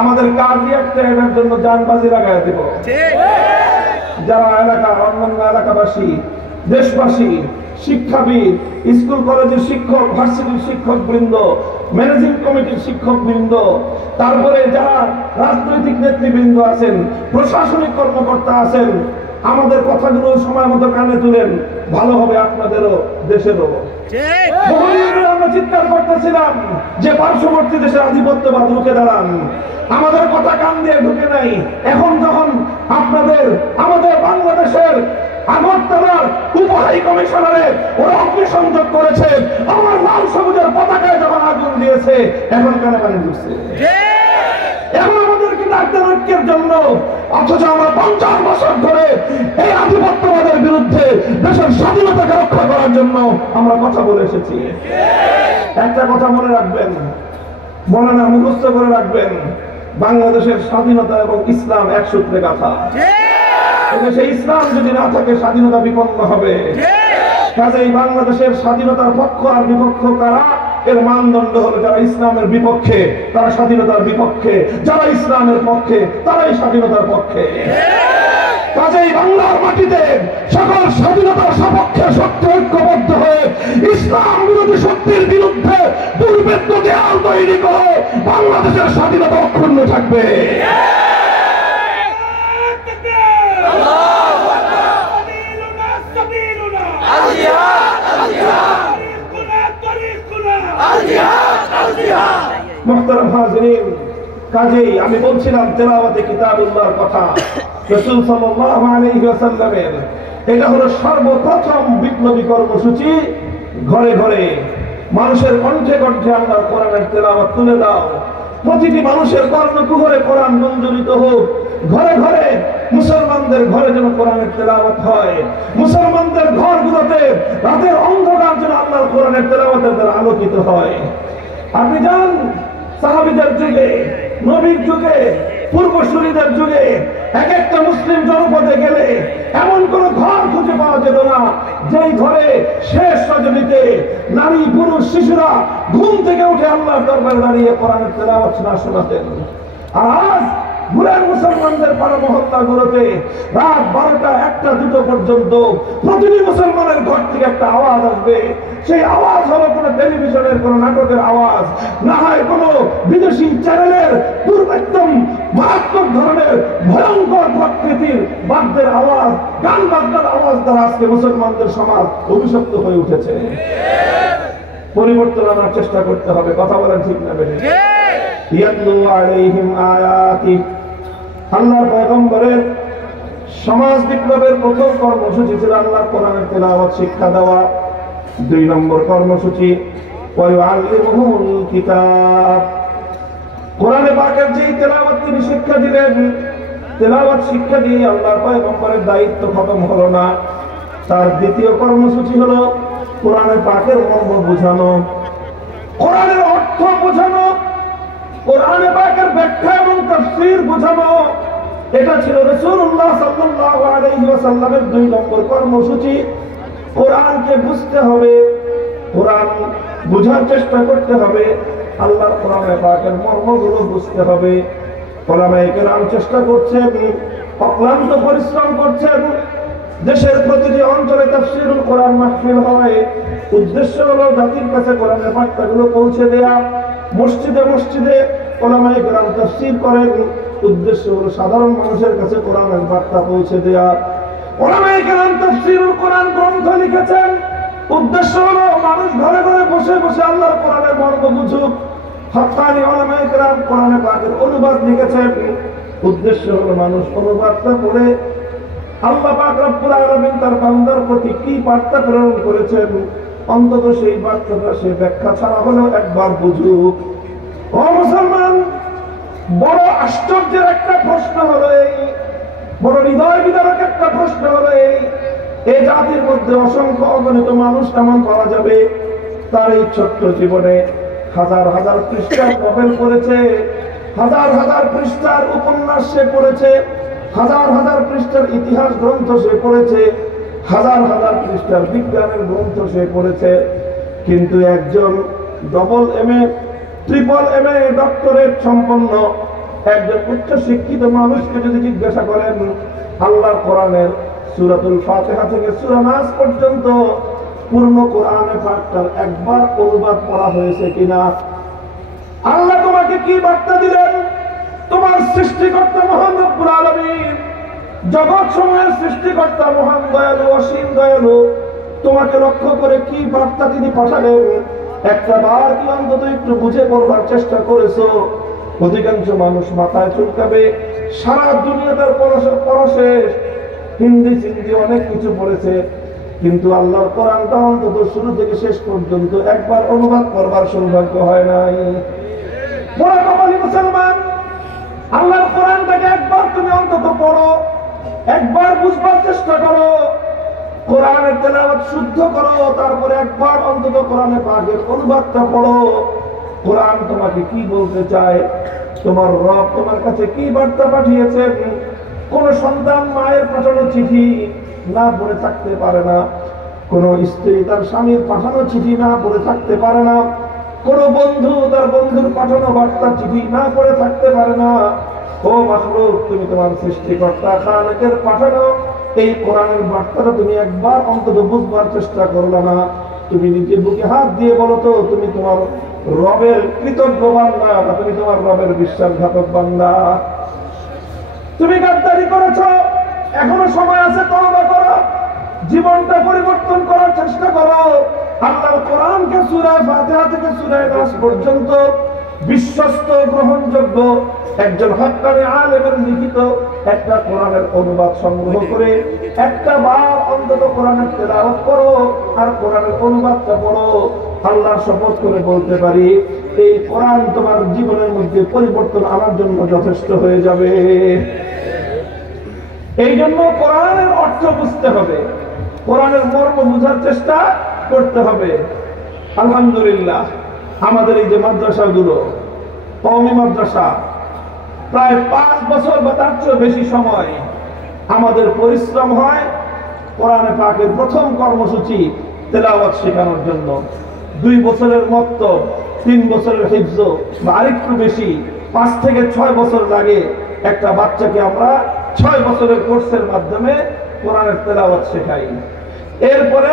আমাদের কাজই একটা, এটার জন্য জানবাজি লাগাই দেব। যারা এলাকার অন্যান্য এলাকাবাসী, দেশবাসী, শিক্ষাবিদ, স্কুল কলেজের শিক্ষক, ভার্সিটির শিক্ষক বৃন্দ, ম্যানেজিং কমিটির শিক্ষক বৃন্দ, তারপরে যারা রাজনৈতিক নেতৃবৃন্দ আছেন, প্রশাসনিক কর্মকর্তা আছেন, আমাদের কথাগুলো সময় মতো কানে তুলেন, ভালো হবে আপনাদেরও, দেশেরও। আমরা চিৎকার করতেছিলাম যে পার্শ্ববর্তী দেশের আধিপত্যবাদ রুখে দাঁড়ান, আমাদের কথা কান দিয়ে ঢুকে নাই। এখন যখন আমাদের বাংলাদেশের আগরতলার উপহাই কমিশনারে ওরা অগ্নিসংযোগ করেছে, আমার লাল সবুজের পতাকায় যখন আগুন দিয়েছে, এখন কানে কানে ঢুকছে। এখন আমাদেরকে ডাকতেন ঐক্যের জন্য, অথচ আমরা 50 বছর ধরে এই আধিপত্যবাদের বিরুদ্ধে দেশের স্বাধীনতাকে রক্ষা করার জন্য আমরা কথা বলে এসেছি। একটা কথা মনে রাখবেন, মনে না মুখস্থ করে রাখবেন, বাংলাদেশের স্বাধীনতা এবং ইসলাম এক সূত্রে গাঁথা। সেই ইসলাম যদি না থাকে, স্বাধীনতা বিপন্ন হবে। কাজেই বাংলাদেশের স্বাধীনতার পক্ষ আর বিপক্ষ কারা, এর মানদণ্ড হলো যারা ইসলামের বিপক্ষে তারা স্বাধীনতার বিপক্ষে, যারা ইসলামের পক্ষে তারাই স্বাধীনতার পক্ষে। কাজেই বাংলার মাটিতে সকল স্বাধীনতার সপক্ষে শক্তি ঐক্যবদ্ধ হয়ে ইসলাম বিরোধী শক্তির বিরুদ্ধে দুর্ভেদ্য দেয়াল তৈরি করে বাংলাদেশের স্বাধীনতা অক্ষুণ্ণ থাকবে। মুহতারাম হাজিরিন, কাজেই আমি বলছিলাম তেলাওয়াতে কিতাবুল্লাহর কথা, রাসূল সাল্লাল্লাহু আলাইহি ওয়াসাল্লামের এটা হলো সর্বপ্রথম বিপ্লবী কর্মসূচি। ঘরে ঘরে মানুষের কণ্ঠে কণ্ঠে আল্লাহর কোরআনের তেলাওয়াত তুলে দাও। প্রতিটি মানুষের কর্ণকুহরে কোরআন গুঞ্জরিত হোক। ঘরে ঘরে মুসলমানদের ঘরে যেন কোরআনের তেলাওয়াত হয়। মুসলমানদের ঘরগুলোতে রাতের অন্ধকার যেন আল্লাহর কোরআনের তেলাওয়াতের দ্বারা আলোকিত হয়। আপনি যান সাহাবীদের যুগে, নবীর যুগে, পূর্বসূরীদের যুগে এক একটা মুসলিম জনপদে গেলে এমন কোন ঘর খুঁজে পাওয়া যেত না যেই ঘরে শেষ রজনীতে নারী পুরুষ শিশুরা ঘুম থেকে উঠে আল্লাহর দরবারে দাঁড়িয়ে কোরআনের তেলাওয়াত শোনাতেন। আর আজ ভুলের মুসলমানদের পাড়া মহল্লাগুলোতে রাত 12টা 1টা 2টো পর্যন্ত প্রতিটি মুসলমানের ঘর থেকে একটা আওয়াজ আসবে। সেই আওয়াজ হলো কোনো টেলিভিশনের কোনো নাটকের আওয়াজ, না হয় কোনো বিদেশি চ্যানেলের একদম মারাত্মক ধরনের ভয়ঙ্কর প্রকৃতির বাদ্যের আওয়াজ, গান বাদ্যের আওয়াজ দ্বারা আজকে মুসলমানদের সমাজ অভিশপ্ত হয়ে উঠেছে। পরিবর্তন আনার চেষ্টা করতে হবে। কথা বলেন ঠিক না বেঠিক? ইয়াতলু আলাইহিম আয়াতি, আল্লাহর পয়গম্বরের সমাজ বিপ্লবের প্রথম কর্মসূচি ছিল আল্লাহর কোরআনের তেলাওয়াত শিক্ষা দেওয়া। 2 নম্বর কর্মসূচি ওয়ায়ুআল্লিমুহুমুল কিতাব, কোরআনে পাকের যে তেলাওয়াত তিনি শিক্ষা দিলেন, তেলাওয়াত শিক্ষা দিয়ে আল্লাহর পয়গম্বরের দায়িত্ব খতম হলো না। তার দ্বিতীয় কর্মসূচি হলো কোরআনে পাকের মর্ম বোঝানো, কোরআনের অর্থ বোঝানো, কোরআনে পাকের ব্যাখ্যা এবং তাফসীর বোঝানো। এটা ছিল রাসূলুল্লাহ সাল্লাল্লাহু আলাইহি ওয়াসাল্লামের 2 নম্বর কর্মসূচি। কোরআনকে বুঝতে হবে, কোরআন বোঝার চেষ্টা করতে হবে, আল্লাহর কোরআনে পাকের মর্মগুলো বুঝতে হবে। ওলামায়ে কেরাম চেষ্টা করছেন, অক্লান্ত পরিশ্রম করছেন। দেশের প্রতিটি অঞ্চলে তাফসীরুল কোরআন মাহফিল হয়। উদ্দেশ্য হলো জাতির কাছে কোরআনের বার্তাগুলো পৌঁছে দেয়া। মসজিদে মসজিদে ওলামায়ে কেরাম তাফসীর করেন। উদ্দেশ্য হলো সাধারণ মানুষের কাছে কোরআনের বার্তা পৌঁছে দেয়া। ওলামায়ে কেরাম তাফসীরুল কোরআন গ্রন্থ লিখেছেন। উদ্দেশ্য হলো মানুষ ঘরে ঘরে বসে বসে আল্লাহর কোরআনের মর্ম বুঝুক। হক্কানি ওলামায়ে কেরাম কোরআনে পাকের অনুবাদ লিখেছেন। উদ্দেশ্য হলো মানুষ অনুবাদটা পড়ে আল্লাহ পাক রব্বুল আলামিন তার বান্দার প্রতি কি বার্তা প্রেরণ করেছেন অন্তত সেই বার্তাটা সে ব্যাখ্যা ছাড়া হলেও একবার বুঝুক। ও মুসলমান, বড় আশ্চর্যের একটা প্রশ্ন হলো এই, বড় হৃদয় বিদারক একটা প্রশ্ন হলো এই জাতির মধ্যে অসংখ্য অগণিত মানুষ এমন পাওয়া যাবে তার এই ছোট্ট জীবনে হাজার হাজার পৃষ্ঠার নভেল পড়েছে, হাজার হাজার পৃষ্ঠার উপন্যাস সে পড়েছে, হাজার হাজার পৃষ্ঠার ইতিহাস গ্রন্থ সে পড়েছে, হাজার হাজার পৃষ্ঠার বিজ্ঞানের গ্রন্থ সে পড়েছে। কিন্তু একজন double MA, triple MA doctorate সম্পন্ন একজন উচ্চ শিক্ষিত মানুষকে যদি জিজ্ঞাসা করেন আল্লাহর কোরআনের সূরাতুল ফাতিহা থেকে সূরা নাস পর্যন্ত পূর্ণ কোরআনে পাকটার একবার অনুবাদ করা হয়েছে কিনা, আল্লাহ তোমাকে কি বার্তা দিলেন, তোমার সৃষ্টিকর্তা মহান রব্বুল আলামিন, জগৎ সমূহের সৃষ্টিকর্তা মহান দয়ালু অসীম দয়ালু, তোমাকে লক্ষ্য করে কি বার্তা তিনি পাঠালেন একটা বার কি অন্তত একটু বুঝে পড়বার চেষ্টা করেছো? অধিকাংশ মানুষ মাথায় চুলকাবে, সারা দুনিয়া তার পরশেষ, হিন্দি সিন্দি অনেক কিছু পড়েছে, কিন্তু আল্লাহর কোরআনটা অন্তত শুরু থেকে শেষ পর্যন্ত একবার অনুবাদ করবার সৌভাগ্য হয় নাই। বড় কপালী মুসলমান, আল্লাহর কোরআনটাকে একবার তুমি অন্তত পড়ো, একবার বুঝবার চেষ্টা করো, কোরআনের তেলাওয়াত শুদ্ধ করো, তারপরে একবার অন্তত কোরআনে পাকের অনুবাদটা পড়ো। কোরআন তোমাকে কি বলতে চায়, তোমার রব তোমার কাছে কি বার্তা পাঠিয়েছেন। কোন সন্তান মায়ের পাঠানো চিঠি না পড়ে থাকতে পারে না, কোন স্ত্রী তার স্বামীর পাঠানো চিঠি না পড়ে থাকতে পারে না, কোন বন্ধু তার বন্ধুর পাঠানো বার্তা চিঠি না পড়ে থাকতে পারে না। ও মাখলুক, তুমি তোমার সৃষ্টিকর্তা খালেকের পাঠানো এই কোরআনের বার্তাটা তুমি একবার অন্তত বুঝবার চেষ্টা করলে না। তুমি নিজের বুকে হাত দিয়ে বলো তো, তুমি তোমার রবের কৃতজ্ঞ বান্দা না তুমি তোমার রবের বিশ্বাসঘাতক বান্দা? তুমি গাদ্দারি করেছ, এখনো সময় আছে তওবা করো, জীবনটা পরিবর্তন করার চেষ্টা করো। আল্লাহর কোরআনকে সূরা ফাতিহা থেকে সূরা নাস পর্যন্ত বিশ্বস্ত গ্রহণযোগ্য একজন হক্কানি আলেমের লিখিত একটা কোরআনের অনুবাদ সংগ্রহ করে একটা বার অন্তত কোরআনের তেলাওয়াত করো আর কোরআনের অনুবাদটা পড়ো। আল্লাহর শপথ করে বলতে পারি এই কোরআন তোমার জীবনের মধ্যে পরিবর্তন আনার জন্য যথেষ্ট হয়ে যাবে। এই জন্য কোরআনের অর্থ বুঝতে হবে, কোরআনের মর্ম বোঝার চেষ্টা করতে হবে। আলহামদুলিল্লাহ, আমাদের এই যে মাদ্রাসাগুলো, কওমি মাদ্রাসা, প্রায় 5 বছর বা তার চেয়ে বেশি সময় আমাদের পরিশ্রম হয় কোরআনে পাকের প্রথম কর্মসূচি তেলাওয়াত শেখানোর জন্য। 2 বছরের মক্তব, 3 বছরের হিফজ বা আরেকটু বেশি 5 থেকে 6 বছর লাগে একটা বাচ্চাকে আমরা 6 বছরের কোর্সের মাধ্যমে কোরআনের তেলাওয়াত শেখাই। এরপরে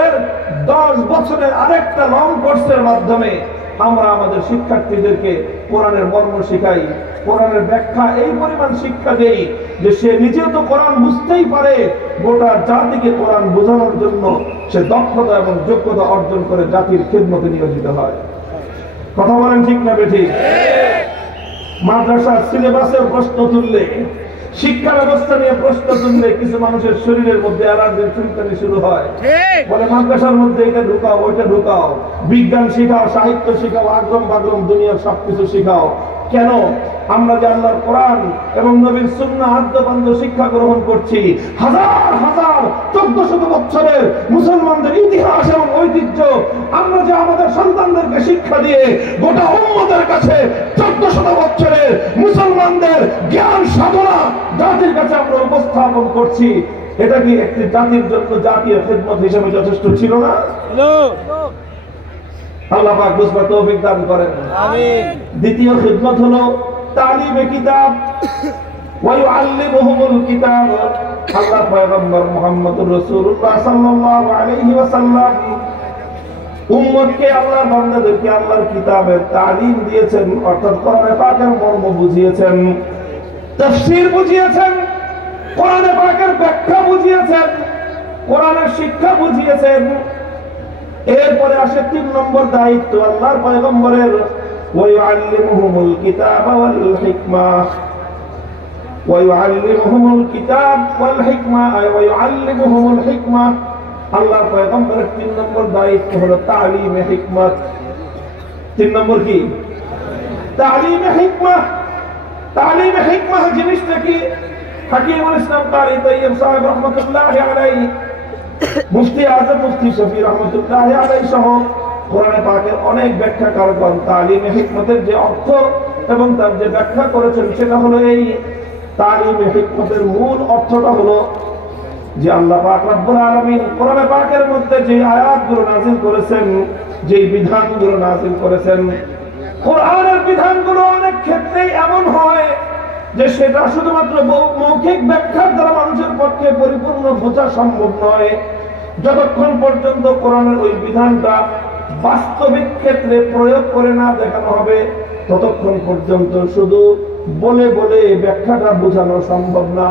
10 বছরের আরেকটা লং কোর্সের মাধ্যমে আমরা আমাদের শিক্ষার্থীদেরকে কোরআনের মর্ম শেখাই, কোরআনের ব্যাখ্যা এই পরিমাণ শিক্ষা দেই যে সে নিজেও তো কোরআন বুঝতেই পারে, গোটা জাতিকে কোরআন বোঝানোর জন্য সে দক্ষতা এবং যোগ্যতা অর্জন করে জাতির খেদমতে নিয়োজিত হয়। কথা বলেন ঠিক না বেঠিক? মাদ্রাসার সিলেবাসের প্রশ্ন তুললে, শিক্ষা ব্যবস্থা নিয়ে প্রশ্ন তুললে কিছু মানুষের শরীরের মধ্যে অ্যালার্জির চুলকানি শুরু হয়। বলে মাদ্রাসার মধ্যে এটা ঢুকাও, ওইটা ঢুকাও, বিজ্ঞান শিখাও, সাহিত্য শিখাও, আগরম বাগরম দুনিয়ার সবকিছু শিখাও। কেন? আমরা যে আল্লাহর কোরআন এবং নবীর সুন্নাহ আদ্যপান্ত শিক্ষা গ্রহণ করছি, হাজার হাজার 1400 বছরের মুসলমানদের ইতিহাস এবং ঐতিহ্য আমরা যে আমাদের সন্তানদেরকে শিক্ষা দিয়ে গোটা উম্মতের কাছে 1400 বছরের মুসলমানদের জ্ঞান সাধনা জাতির কাছে আমরা উপস্থাপন করছি, এটা কি একটি জাতির জন্য জাতীয় খেদমত হিসেবে যথেষ্ট ছিল না? আল্লাহ পাক বুঝবার তৌফিক দান করেন। আমিন। দ্বিতীয় খেদমত হলো তালিমে কিতাব ওয়া ইউআল্লিমুহুমুল কিতাব। আল্লাহর পয়গম্বর মুহাম্মদুর রাসূলুল্লাহ সাল্লাল্লাহু আলাইহি ওয়াসাল্লাম উম্মতকে, আল্লাহর বান্দাদেরকে আল্লাহর কিতাবের তালিম দিয়েছেন, অর্থাৎ কোরআনে পাকের মর্ম বুঝিয়েছেন, তাফসীর বুঝিয়েছেন, কোরআনে পাকের ব্যাখ্যা বুঝিয়েছেন, কোরআনের শিক্ষা বুঝিয়েছেন। এরপরে আসে 3 নম্বর দায়িত্ব আল্লাহর পয়গম্বরের, ওয়া ইউআল্লিমুহুমুল কিতাব ওয়াল হিকমা। ওয়া ইউআল্লিমুহুমুল কিতাব ওয়াল হিকমা, ওয়া ইউআল্লিমুহুমুল হিকমা। আল্লাহর পয়গম্বরের 3 নম্বর দায়িত্ব হলো তালিমে হিকমত। 3 নম্বর কি? তালিমে হিকমত। তালিমে হিকমত জিনিসটা কি? হাকিমুল ইসলাম কারি তাইয়্যিব সাহেব রাহমাতুল্লাহি আলাইহি, মুফতি আযম মুফতি শফি রাহমাতুল্লাহি আলাইহি সহ কোরআনে পাকের অনেক ব্যাখ্যাকারগণ তালিমে হিকমতের যে অর্থ এবং তার যে ব্যাখ্যা করেছেন সেটা হলো এই। তালিমে হিকমতের মূল অর্থটা হলো যে আল্লাহ পাক রব্বুল আলামিন কোরআনে পাকের মধ্যে যে আয়াতগুলো নাযিল করেছেন, যে বিধানগুলো নাযিল করেছেন, কোরআনের বিধানগুলো অনেক ক্ষেত্রেই এমন হয় যে সেটা শুধুমাত্র মৌখিক ব্যাখ্যার দ্বারা মানুষের পক্ষে পরিপূর্ণ বোঝা সম্ভব নয়। যতক্ষণ পর্যন্ত কোরআনের ওই বিধানটা বাস্তবিক ক্ষেত্রে প্রয়োগ করে না দেখানো হবে, ততক্ষণ পর্যন্ত শুধু বলে বলে ব্যাখ্যাটা বোঝানো সম্ভব না।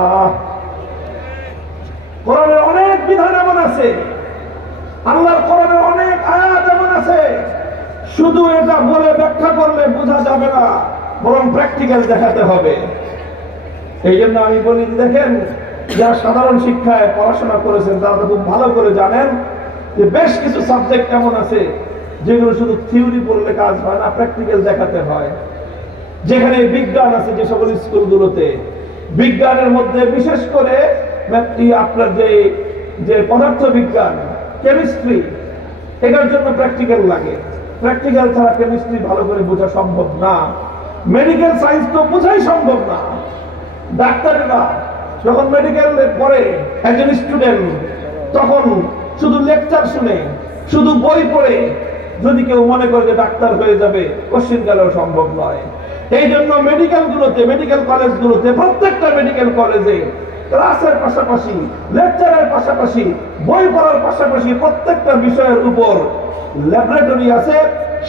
কোরআনের অনেক বিধান এমন আছে, আল্লাহর কোরআনের অনেক আয়াত এমন আছে, শুধু এটা বলে ব্যাখ্যা করলে বোঝা যাবে না, বরং প্র্যাকটিক্যাল দেখাতে হবে। এই জন্য আমি বলি, দেখেন যারা সাধারণ শিক্ষায় পড়াশোনা করেছেন তারা তো খুব ভালো করে জানেন যে বেশ কিছু সাবজেক্ট এমন আছে যেগুলো শুধু থিওরি পড়লে কাজ হয় না, প্র্যাকটিক্যাল দেখাতে হয়। যেখানে বিজ্ঞান আছে, যে সকল স্কুলগুলোতে বিজ্ঞানের মধ্যে বিশেষ করে আপনার যে পদার্থ বিজ্ঞান, কেমিস্ট্রি, এটার জন্য প্র্যাকটিক্যাল লাগে। প্র্যাকটিক্যাল ছাড়া কেমিস্ট্রি ভালো করে বোঝা সম্ভব না। মেডিকেল সায়েন্স তো বোঝাই সম্ভব না। ডাক্তারেরা যখন মেডিকেল পড়ে একজন স্টুডেন্ট, তখন শুধু লেকচার শুনে, শুধু বই পড়ে যদি কেউ মনে করে যে ডাক্তার হয়ে যাবে, কোশ্চিন গেলেও সম্ভব নয়। এই জন্য মেডিকেলগুলোতে, মেডিকেল কলেজগুলোতে, প্রত্যেকটা মেডিকেল কলেজে ক্লাসের পাশাপাশি, লেকচারের পাশাপাশি, বই পড়ার পাশাপাশি প্রত্যেকটা বিষয়ের উপর ল্যাবরেটরি আছে।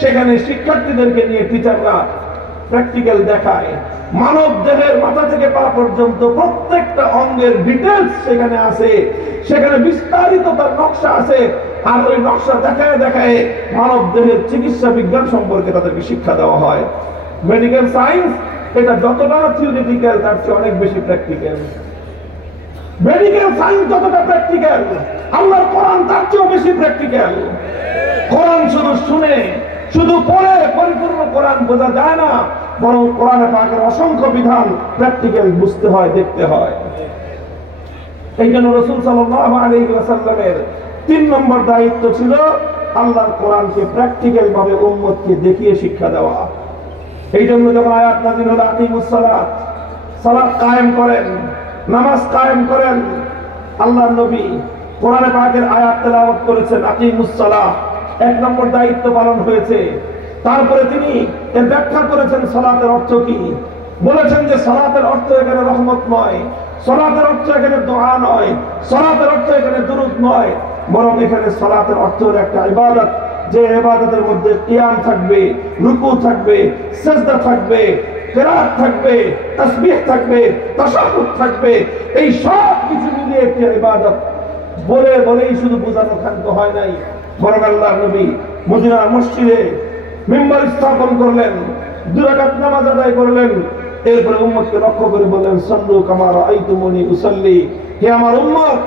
সেখানে শিক্ষার্থীদেরকে নিয়ে টিচাররা প্র্যাকটিক্যাল দেখায়। মানব দেহের মাথা থেকে পা পর্যন্ত প্রত্যেকটা অঙ্গের ডিটেলস সেখানে আছে, সেখানে বিস্তারিত তার নকশা আছে। আর ওই নকশা দেখায় দেখায় মানব দেহের চিকিৎসা বিজ্ঞান সম্পর্কে তাদেরকে শিক্ষা দেওয়া হয়। মেডিকেল সায়েন্স এটা যতটা থিওরিটিক্যাল তার চেয়ে অনেক বেশি প্র্যাকটিক্যাল। মেডিকেল সায়েন্স যতটা প্র্যাকটিক্যাল, আল্লাহর কোরআন তার চেয়েও বেশি প্র্যাকটিক্যাল। কোরআন শুধু শুনে, শুধু পড়ে পরিপূর্ণ কোরআন বোঝা যায় না, বরং কোরআনে পাকের অসংখ্য বিধান প্র্যাকটিক্যাল বুঝতে হয়, দেখতে হয়। এই জন্য রাসূল সাল্লাল্লাহু আলাইহি ওয়াসাল্লামের 3 নম্বর দায়িত্ব ছিল আল্লাহর কোরআনকে প্র্যাকটিক্যাল ভাবে উম্মতকে দেখিয়ে শিক্ষা দেওয়া। এই জন্য যখন আয়াত নাযিল হলো আকিমুস সালাত, সালাত কায়েম করেন, নামাজ কায়েম করেন। আল্লাহর নবী কোরআনে পাকের আয়াত তেলাওয়াত করেছেন, আকিমুস সালাহ, 1 নম্বর দায়িত্ব পালন হয়েছে। তারপরে তিনি এর ব্যাখ্যা করেছেন সালাতের অর্থ কি। বলেছেন যে সালাতের অর্থ এখানে রহমত নয়, সালাতের অর্থ এখানে দোয়া নয়, সালাতের অর্থ এখানে দুরূদ নয়, বরং এখানে সালাতের অর্থ হলো একটা ইবাদত, যে ইবাদতের মধ্যে কিয়াম থাকবে, রুকু থাকবে, সিজদা থাকবে, কিরাত থাকবে, তাসবিহ থাকবে, তাশাহুদ থাকবে। এই সব কিছু মিলিয়ে একটি ইবাদত। বলেই শুধু বোঝানো ক্ষান্ত হয় নাই, বরং আল্লাহর নবী মদিনার মসজিদে মিম্বার স্থাপন করলেন, 2 রাকাত নামাজ আদায় করলেন। এরপরে উম্মতকে লক্ষ্য করে বললেন, সাল্লু কামা রাআইতুমুনি উসাল্লি। হে আমার উম্মত,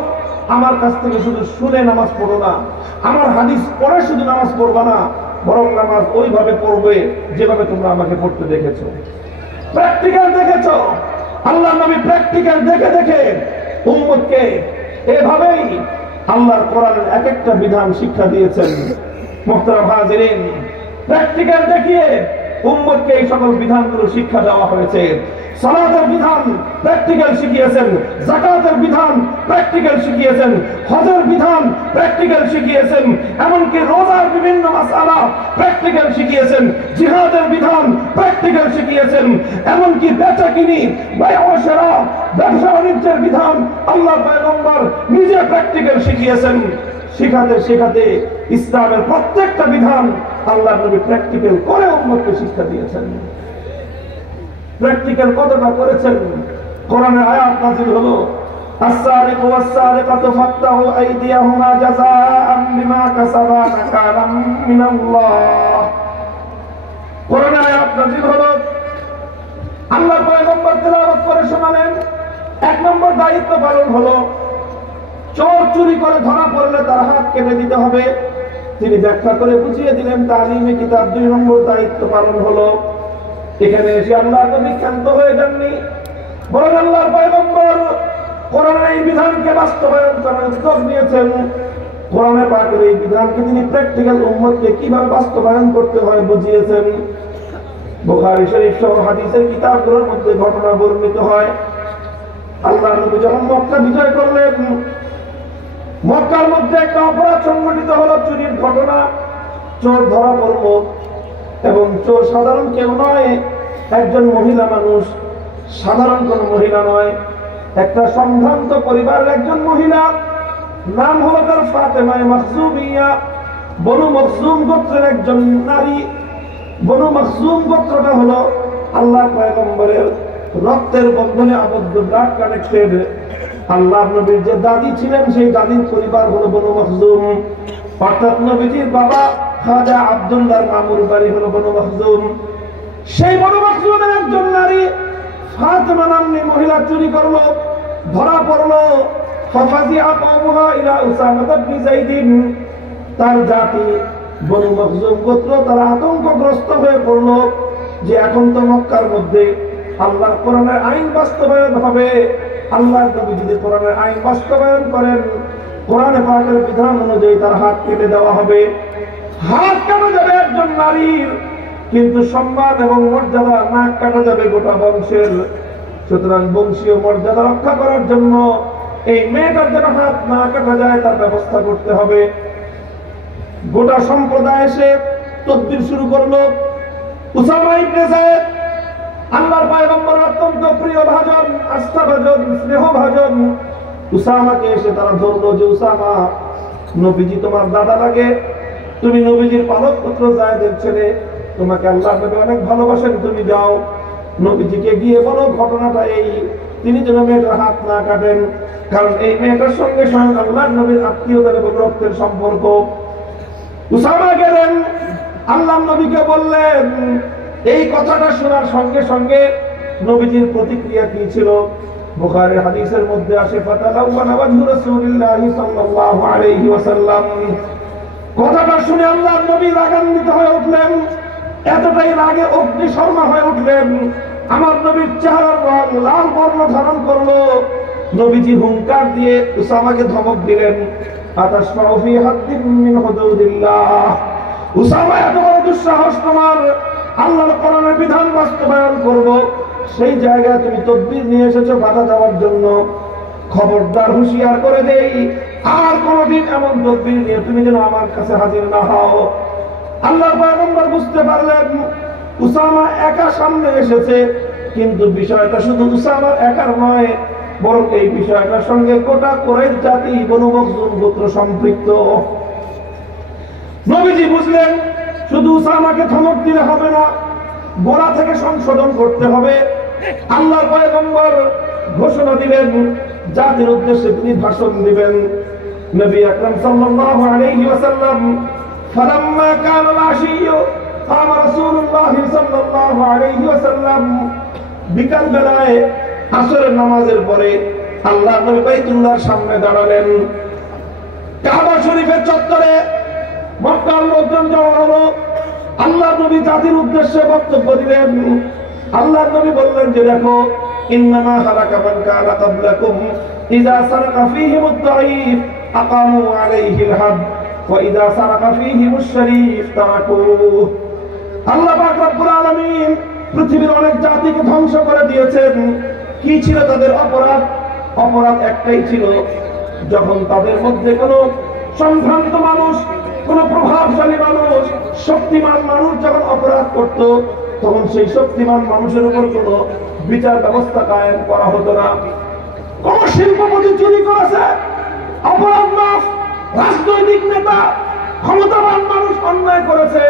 আমার কাছ থেকে শুধু শুনে নামাজ পড়ো না, আমার হাদিস পড়ে শুধু নামাজ পড়বা না, বরং নামাজ ওইভাবে পড়বে যেভাবে তোমরা আমাকে পড়তে দেখেছো, প্র্যাকটিক্যাল দেখেছো। আল্লাহর নবী প্র্যাকটিক্যাল দেখে দেখে উম্মতকে এভাবেই আল্লাহর কোরআনের এক একটা বিধান শিক্ষা দিয়েছেন। মুহতারাম হাজিরিন, প্র্যাকটিক্যাল দেখিয়ে উম্মতকে এই সকল বিধানগুলো শিক্ষা দেওয়া হয়েছে। সালাতের বিধান প্র্যাকটিক্যাল শিখিয়েছেন, যাকাতের বিধান প্র্যাকটিক্যাল শিখিয়েছেন, হজের বিধান প্র্যাকটিক্যাল শিখিয়েছেন, এমনকি রোজার বিভিন্ন মাসআলা প্র্যাকটিক্যাল শিখিয়েছেন, জিহাদের বিধান প্র্যাকটিক্যাল শিখিয়েছেন, এমনকি বেচাকিনি, বায়উশরা, ব্যবসা বাণিজ্যের বিধান আল্লাহর পয়গম্বর নিজে প্র্যাকটিক্যাল শিখিয়েছেন। শিখাতে শিখাতে ইসলামের প্রত্যেকটা বিধান আল্লাহর নবী প্র্যাকটিক্যাল করে উম্মতকে শিক্ষা দিয়েছেন। প্র্যাকটিক্যাল কতটা করেছেন? কোরআনের আয়াত নাযিল হলো, আস-সারিকু ওয়াস-সারিকাতু ফাক্তাহু আইদিয়াহুমা জাযাআন বিমা কাসাবা নাকালাম মিনাল্লাহ। কোরআনের আয়াত নাযিল হলো, আল্লাহর পয়গম্বর তেলাওয়াত করে শোনালেন। 1 নম্বর দায়িত্ব পালন হলো, চোর চুরি করে ধরা পড়লে তার হাত কেটে দিতে হবে। তিনি ব্যাখ্যা করে বুঝিয়ে দিলেন তালিমে কিতাব। 2 নম্বর দায়িত্ব পালন হলো, এখানে এসে আল্লাহ নবী ক্ষান্ত হয়ে যাননি, বরং আল্লাহর পয়গম্বর কোরআনের এই বিধানকে বাস্তবায়ন করার উদ্যোগ নিয়েছেন। কোরআনে পাকের এই বিধানকে তিনি প্র্যাকটিক্যাল উম্মতকে কিভাবে বাস্তবায়ন করতে হয় বুঝিয়েছেন। বুখারী শরীফ সহ হাদিসের কিতাবগুলোর মধ্যে ঘটনা বর্ণিত হয়, আল্লাহ নবী যখন মক্কা বিজয় করলেন, মক্কার মধ্যে একটা অপরাধ সংঘটিত হলো, চুরির ঘটনা। চোর ধরা পড়ল, এবং চোর সাধারণ কেউ নয়, একজন মহিলা মানুষ, সাধারণ কোন মহিলা নয়, একটা সম্ভ্রান্ত পরিবারের একজন মহিলা, নাম হলো তার ফাতেমা মাখজুমিয়া। বনু মখজুম গোত্রের একজন নারী। বনু মখজুম গোত্রটা হলো আল্লাহর পয়গম্বরের রক্তের বন্ধনে আবদ্ধ, ব্লাড কানেক্টেড। আল্লাহর নবীর যে দাদি ছিলেন, সেই দাদির পরিবার হলো বনু মখজুম, অর্থাৎ নবীজির বাবা খাজা আব্দুল্লাহর মামুর বাড়ি হলো বনু মখজুম। সেই বনু মখজুমের একজন নারী ফাতেমা নামনি মহিলা চুরি করলো, ধরা পড়লো। ফাফাজিআ কওমুহা ইলা উসামা ইবনে যায়েদ। তার জাতি বনু মখজুম গোত্র, তারা আতঙ্কগ্রস্ত হয়ে পড়লো যে এখন তো মক্কার মধ্যে আল্লাহর কোরআনের আইন বাস্তবায়ন হবে। আল্লাহর নবী যদি কোরআনের আইন বাস্তবায়ন করেন, কোরআনে পাকের বিধান অনুযায়ী তার হাত কেটে দেওয়া হবে। হাত কাটা যাবে একজন নারীর, কিন্তু সম্মান এবং মর্যাদা নাক কাটা যাবে গোটা বংশের। সুতরাং বংশীয় মর্যাদা রক্ষা করার জন্য এই মেয়েটার যেন হাত না কাটা যায় তার ব্যবস্থা করতে হবে। গোটা সম্প্রদায় এসে তদবির শুরু করলো। উসামা ইবনে যায়েদ আল্লাহর পয়গম্বরের অত্যন্ত প্রিয় ভাজন, আস্থাভাজন, স্নেহভাজন। উসামাকে এসে তারা ধরলো যে, উসামা, নবীজি তোমার দাদা লাগে, তুমি নবীজির পালক পুত্র যায়েদের ছেলে, তোমাকে আল্লাহর নবী অনেক ভালোবাসেন, তুমি যাও নবীজিকে গিয়ে বলো ঘটনাটা এই, তিনি যেন মেয়েটার হাত না কাটেন, কারণ এই মেয়েটার সঙ্গে স্বয়ং আল্লাহর নবীর আত্মীয়তার এবং রক্তের সম্পর্ক। উসামা গেলেন, আল্লাহর নবীকে বললেন। এই কথাটা শোনার সঙ্গে সঙ্গে নবীজির প্রতিক্রিয়া কি ছিল? বুখারীর হাদিসের মধ্যে আসে, ফাতালাওয়ানা ওয়াজহু রাসূলিল্লাহি সাল্লাল্লাহু আলাইহি ওয়াসাল্লাম। কথাটা শুনে আল্লাহর নবী রাগান্বিত হয়ে উঠলেন, এতটাই রাগে অগ্নিশর্মা হয়ে উঠলেন। আমার নবীর চেহারার রং লাল বর্ণ ধারণ করলো। নবীজি হুঙ্কার দিয়ে উসামাকে ধমক দিলেন, আতাশফাউ ফি হাদ্দিন মিন হুদুদিল্লাহ। উসামা, এত বড় দুঃসাহস তোমার, আল্লাহর কোরআনের বিধান বাস্তবায়ন করব, সেই জায়গায় তুমি তদবির নিয়ে এসেছো বাধা দেওয়ার জন্য। খবরদার হুঁশিয়ার করে দেই, আর কোনদিন এমন তদবির নিয়ে তুমি যেন আমার কাছে হাজির না হও। আল্লাহর পয়গম্বর বুঝতে পারলেন উসামা একা সামনে এসেছে, কিন্তু বিষয়টা শুধু উসামার একার নয়, বরং এই বিষয়টার সঙ্গে গোটা কুরাইশ জাতি বনু মখজুম গোত্র সম্পৃক্ত। নবীজি বুঝলেন শুধু উসামাকে ধমক দিলে হবে না, গোড়া থেকে সংশোধন করতে হবে। আল্লাহর পয়গম্বর ঘোষণা দিলেন, জাতির উদ্দেশ্যে তিনি ভাষণ দিবেন। নবী আকরাম সাল্লাল্লাহু আলাইহি ওয়াসাল্লাম ফালাম্মা কানা আল-আশিয়্যু কামা রাসূলুল্লাহ সাল্লাল্লাহু আলাইহি ওয়াসাল্লাম, বিকাল বেলায় আসরের নামাজের পরে আল্লাহর নবী বাইতুল্লাহর সামনে দাঁড়ালেন। কাবা শরীফের চত্বরে মক্কার লোকজন জড়ো হলো। আল্লাহর নবী জাতির উদ্দেশ্যে বক্তব্য দিলেন। আল্লাহর নবী বললেন যে দেখো, ইন্নামা হালাকা মান কানা ক্বাবলাকুম ইযা সারাকা ফীহিমুদ দাঈফ আকামু আলাইহিল হাদ ওয়া ইযা সারাকা ফীহিমুশ শরীফ তারাকুহু। আল্লাহ পাক রব্বুল আলামিন পৃথিবীর অনেক জাতিকে ধ্বংস করে দিয়েছেন। কি ছিল তাদের অপরাধ? অপরাধ একটাই ছিল, যখন তাদের মধ্যে কোনো সম্ভ্রান্ত মানুষ, কোন প্রভাবশালী মানুষ, শক্তিমান মানুষ যখন অপরাধ করত, তখন সেই শক্তিমান মানুষের উপর কোনো বিচার ব্যবস্থা কায়েম করা হতো না। কোন শিল্পপতি চুরি করেছে, অপরাধ মাফ। রাজনৈতিক নেতা, ক্ষমতাবান মানুষ অন্যায় করেছে,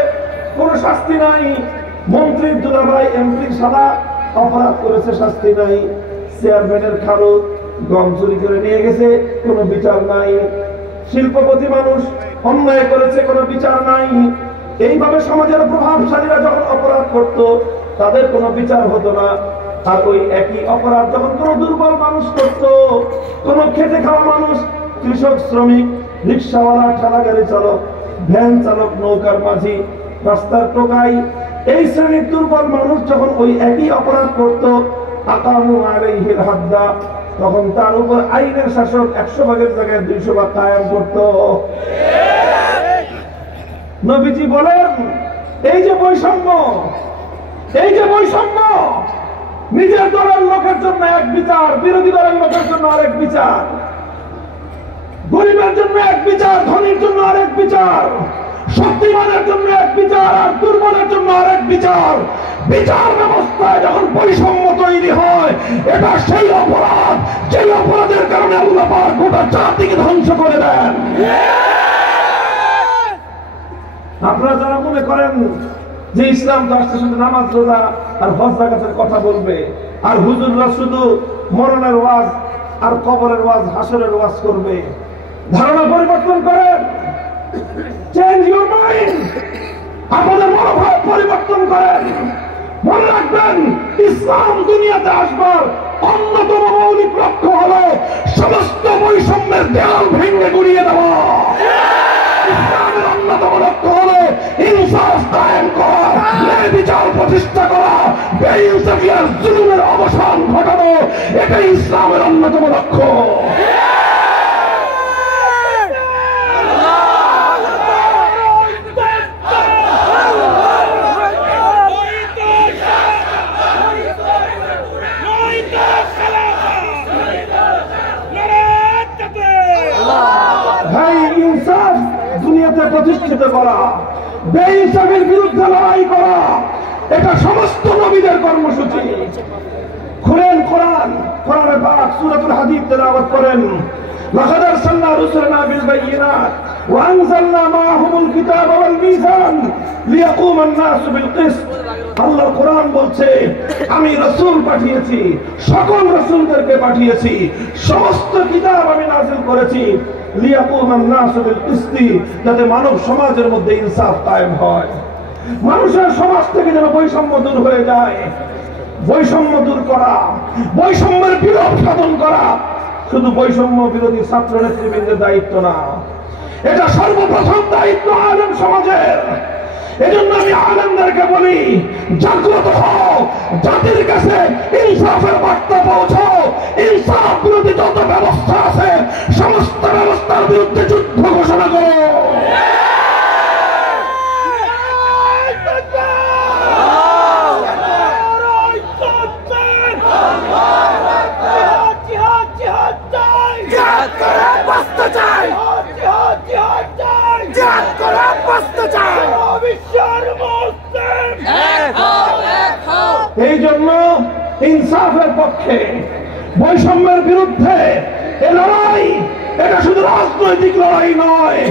কোনো শাস্তি নাই। মন্ত্রীর দুলাভাই, এমপির শালা অপরাধ করেছে, শাস্তি নাই। চেয়ারম্যানের খারুদ গম চুরি করে নিয়ে গেছে, কোনো বিচার নাই। শিল্পপতি মানুষ অন্যায় করেছে, কোনো বিচার নাই। এইভাবে সমাজের প্রভাবশালীরা যখন অপরাধ করত, তাদের কোনো বিচার হতো না। আর ওই একই অপরাধ যখন কোনো দুর্বল মানুষ করত, কোনো খেটে খাওয়া মানুষ, কৃষক, শ্রমিক, রিক্সাওয়ালা, ঠেলা গাড়ি চালক, ভ্যান চালক, নৌকার মাঝি, রাস্তার টোকাই, এই শ্রেণীর দুর্বল মানুষ যখন ওই একই অপরাধ করত, আকামু আলাইহিল হাদ্দা, তখন তার উপর আইনের শাসন 100 ভাগের জায়গায় 200 ভাগ কায়েম করত। নবীজি বলেন, এই যে বৈষম্য, এই যে বৈষম্য, নিজের দলের লোকের জন্য এক বিচার, বিরোধী দলের লোকের জন্য আরেক বিচার, গরিবের জন্য এক বিচার, ধনীর জন্য আরেক বিচার, শক্তিমানের জন্য এক বিচার, আর দুর্বলের জন্য আরেক বিচার। বিচার ব্যবস্থায় যখন বৈষম্য তৈরি হয়, এটা সেই অপরাধ, যে অপরাধের কারণে আল্লাহ পাক গোটা জাতিকে ধ্বংস করে দেন। আপনারা যারা মনে করেন যে ইসলাম তো আসতে শুধু নামাজ, রোজা আর হজ জাকাতের কথা বলবে, আর হুজুররা শুধু মরণের ওয়াজ আর কবরের ওয়াজ, হাসরের ওয়াজ করবে, ধারণা পরিবর্তন করেন। চেঞ্জ ইউর মাইন্ড, আপনাদের মনোভাব পরিবর্তন করেন। মনে রাখবেন, ইসলাম দুনিয়াতে আসবার অন্যতম মৌলিক লক্ষ্য হলো সমস্ত বৈষম্যের দেয়াল ভেঙে গুড়িয়ে দেওয়া। ইসলামের অন্যতম লক্ষ্য হলো ইনসাফ কায়েম করা, ন্যায় বিচার প্রতিষ্ঠা করা, বেইনসাফি আর জুলুমের অবসান ঘটানো। এটাই ইসলামের অন্যতম লক্ষ্য। দুনিয়াতে প্রতিষ্ঠিত করা, বেইনসাফির বিরুদ্ধে লড়াই করা, এটা সমস্ত নবীদের কর্মসূচি। খুলেন কোরআন, কোরআনে পাক সূরাতুল হাদীদ তেলাওয়াত করেন। লাকাদ আরসালনা রুসুলানা বিল বায়িনাত ওয়া আনজালনা মাআহুমুল কিতাবা ওয়াল মিজান লিয়াকুমা আন-নাসু বিল কিসত। আল্লাহর কোরআন বলছে, আমি রাসূল পাঠিয়েছি, সকল রাসূলদেরকে পাঠিয়েছি, সমস্ত কিতাব আমি নাযিল করেছি লিয়াকুমা আন-নাসু বিল কিসত, যাতে মানব সমাজের মধ্যে ইনসাফ কায়েম হয়, মানুষের সমাজ থেকে যেন বৈষম্য দূর হয়ে যায়। বৈষম্য দূর করা, বৈষম্যের বিলোপ সাধন করা শুধু বৈষম্য বিরোধী ছাত্র নেতৃবৃন্দের দায়িত্ব না, এটা সর্বপ্রথম দায়িত্ব আলেম সমাজের। এজন্য আমি আলেমদেরকে বলি, জাগ্রত হও, জাতির কাছে ইনসাফের বার্তা পৌঁছাও। ইনসাফ বিরোধী যত ব্যবস্থা আছে, সমস্ত ব্যবস্থার বিরুদ্ধে যুদ্ধ ঘোষণা করো। এই জন্য ইনসাফের পক্ষে, বৈষম্যের বিরুদ্ধে এ লড়াই, এটা শুধু রাজনৈতিক লড়াই নয়,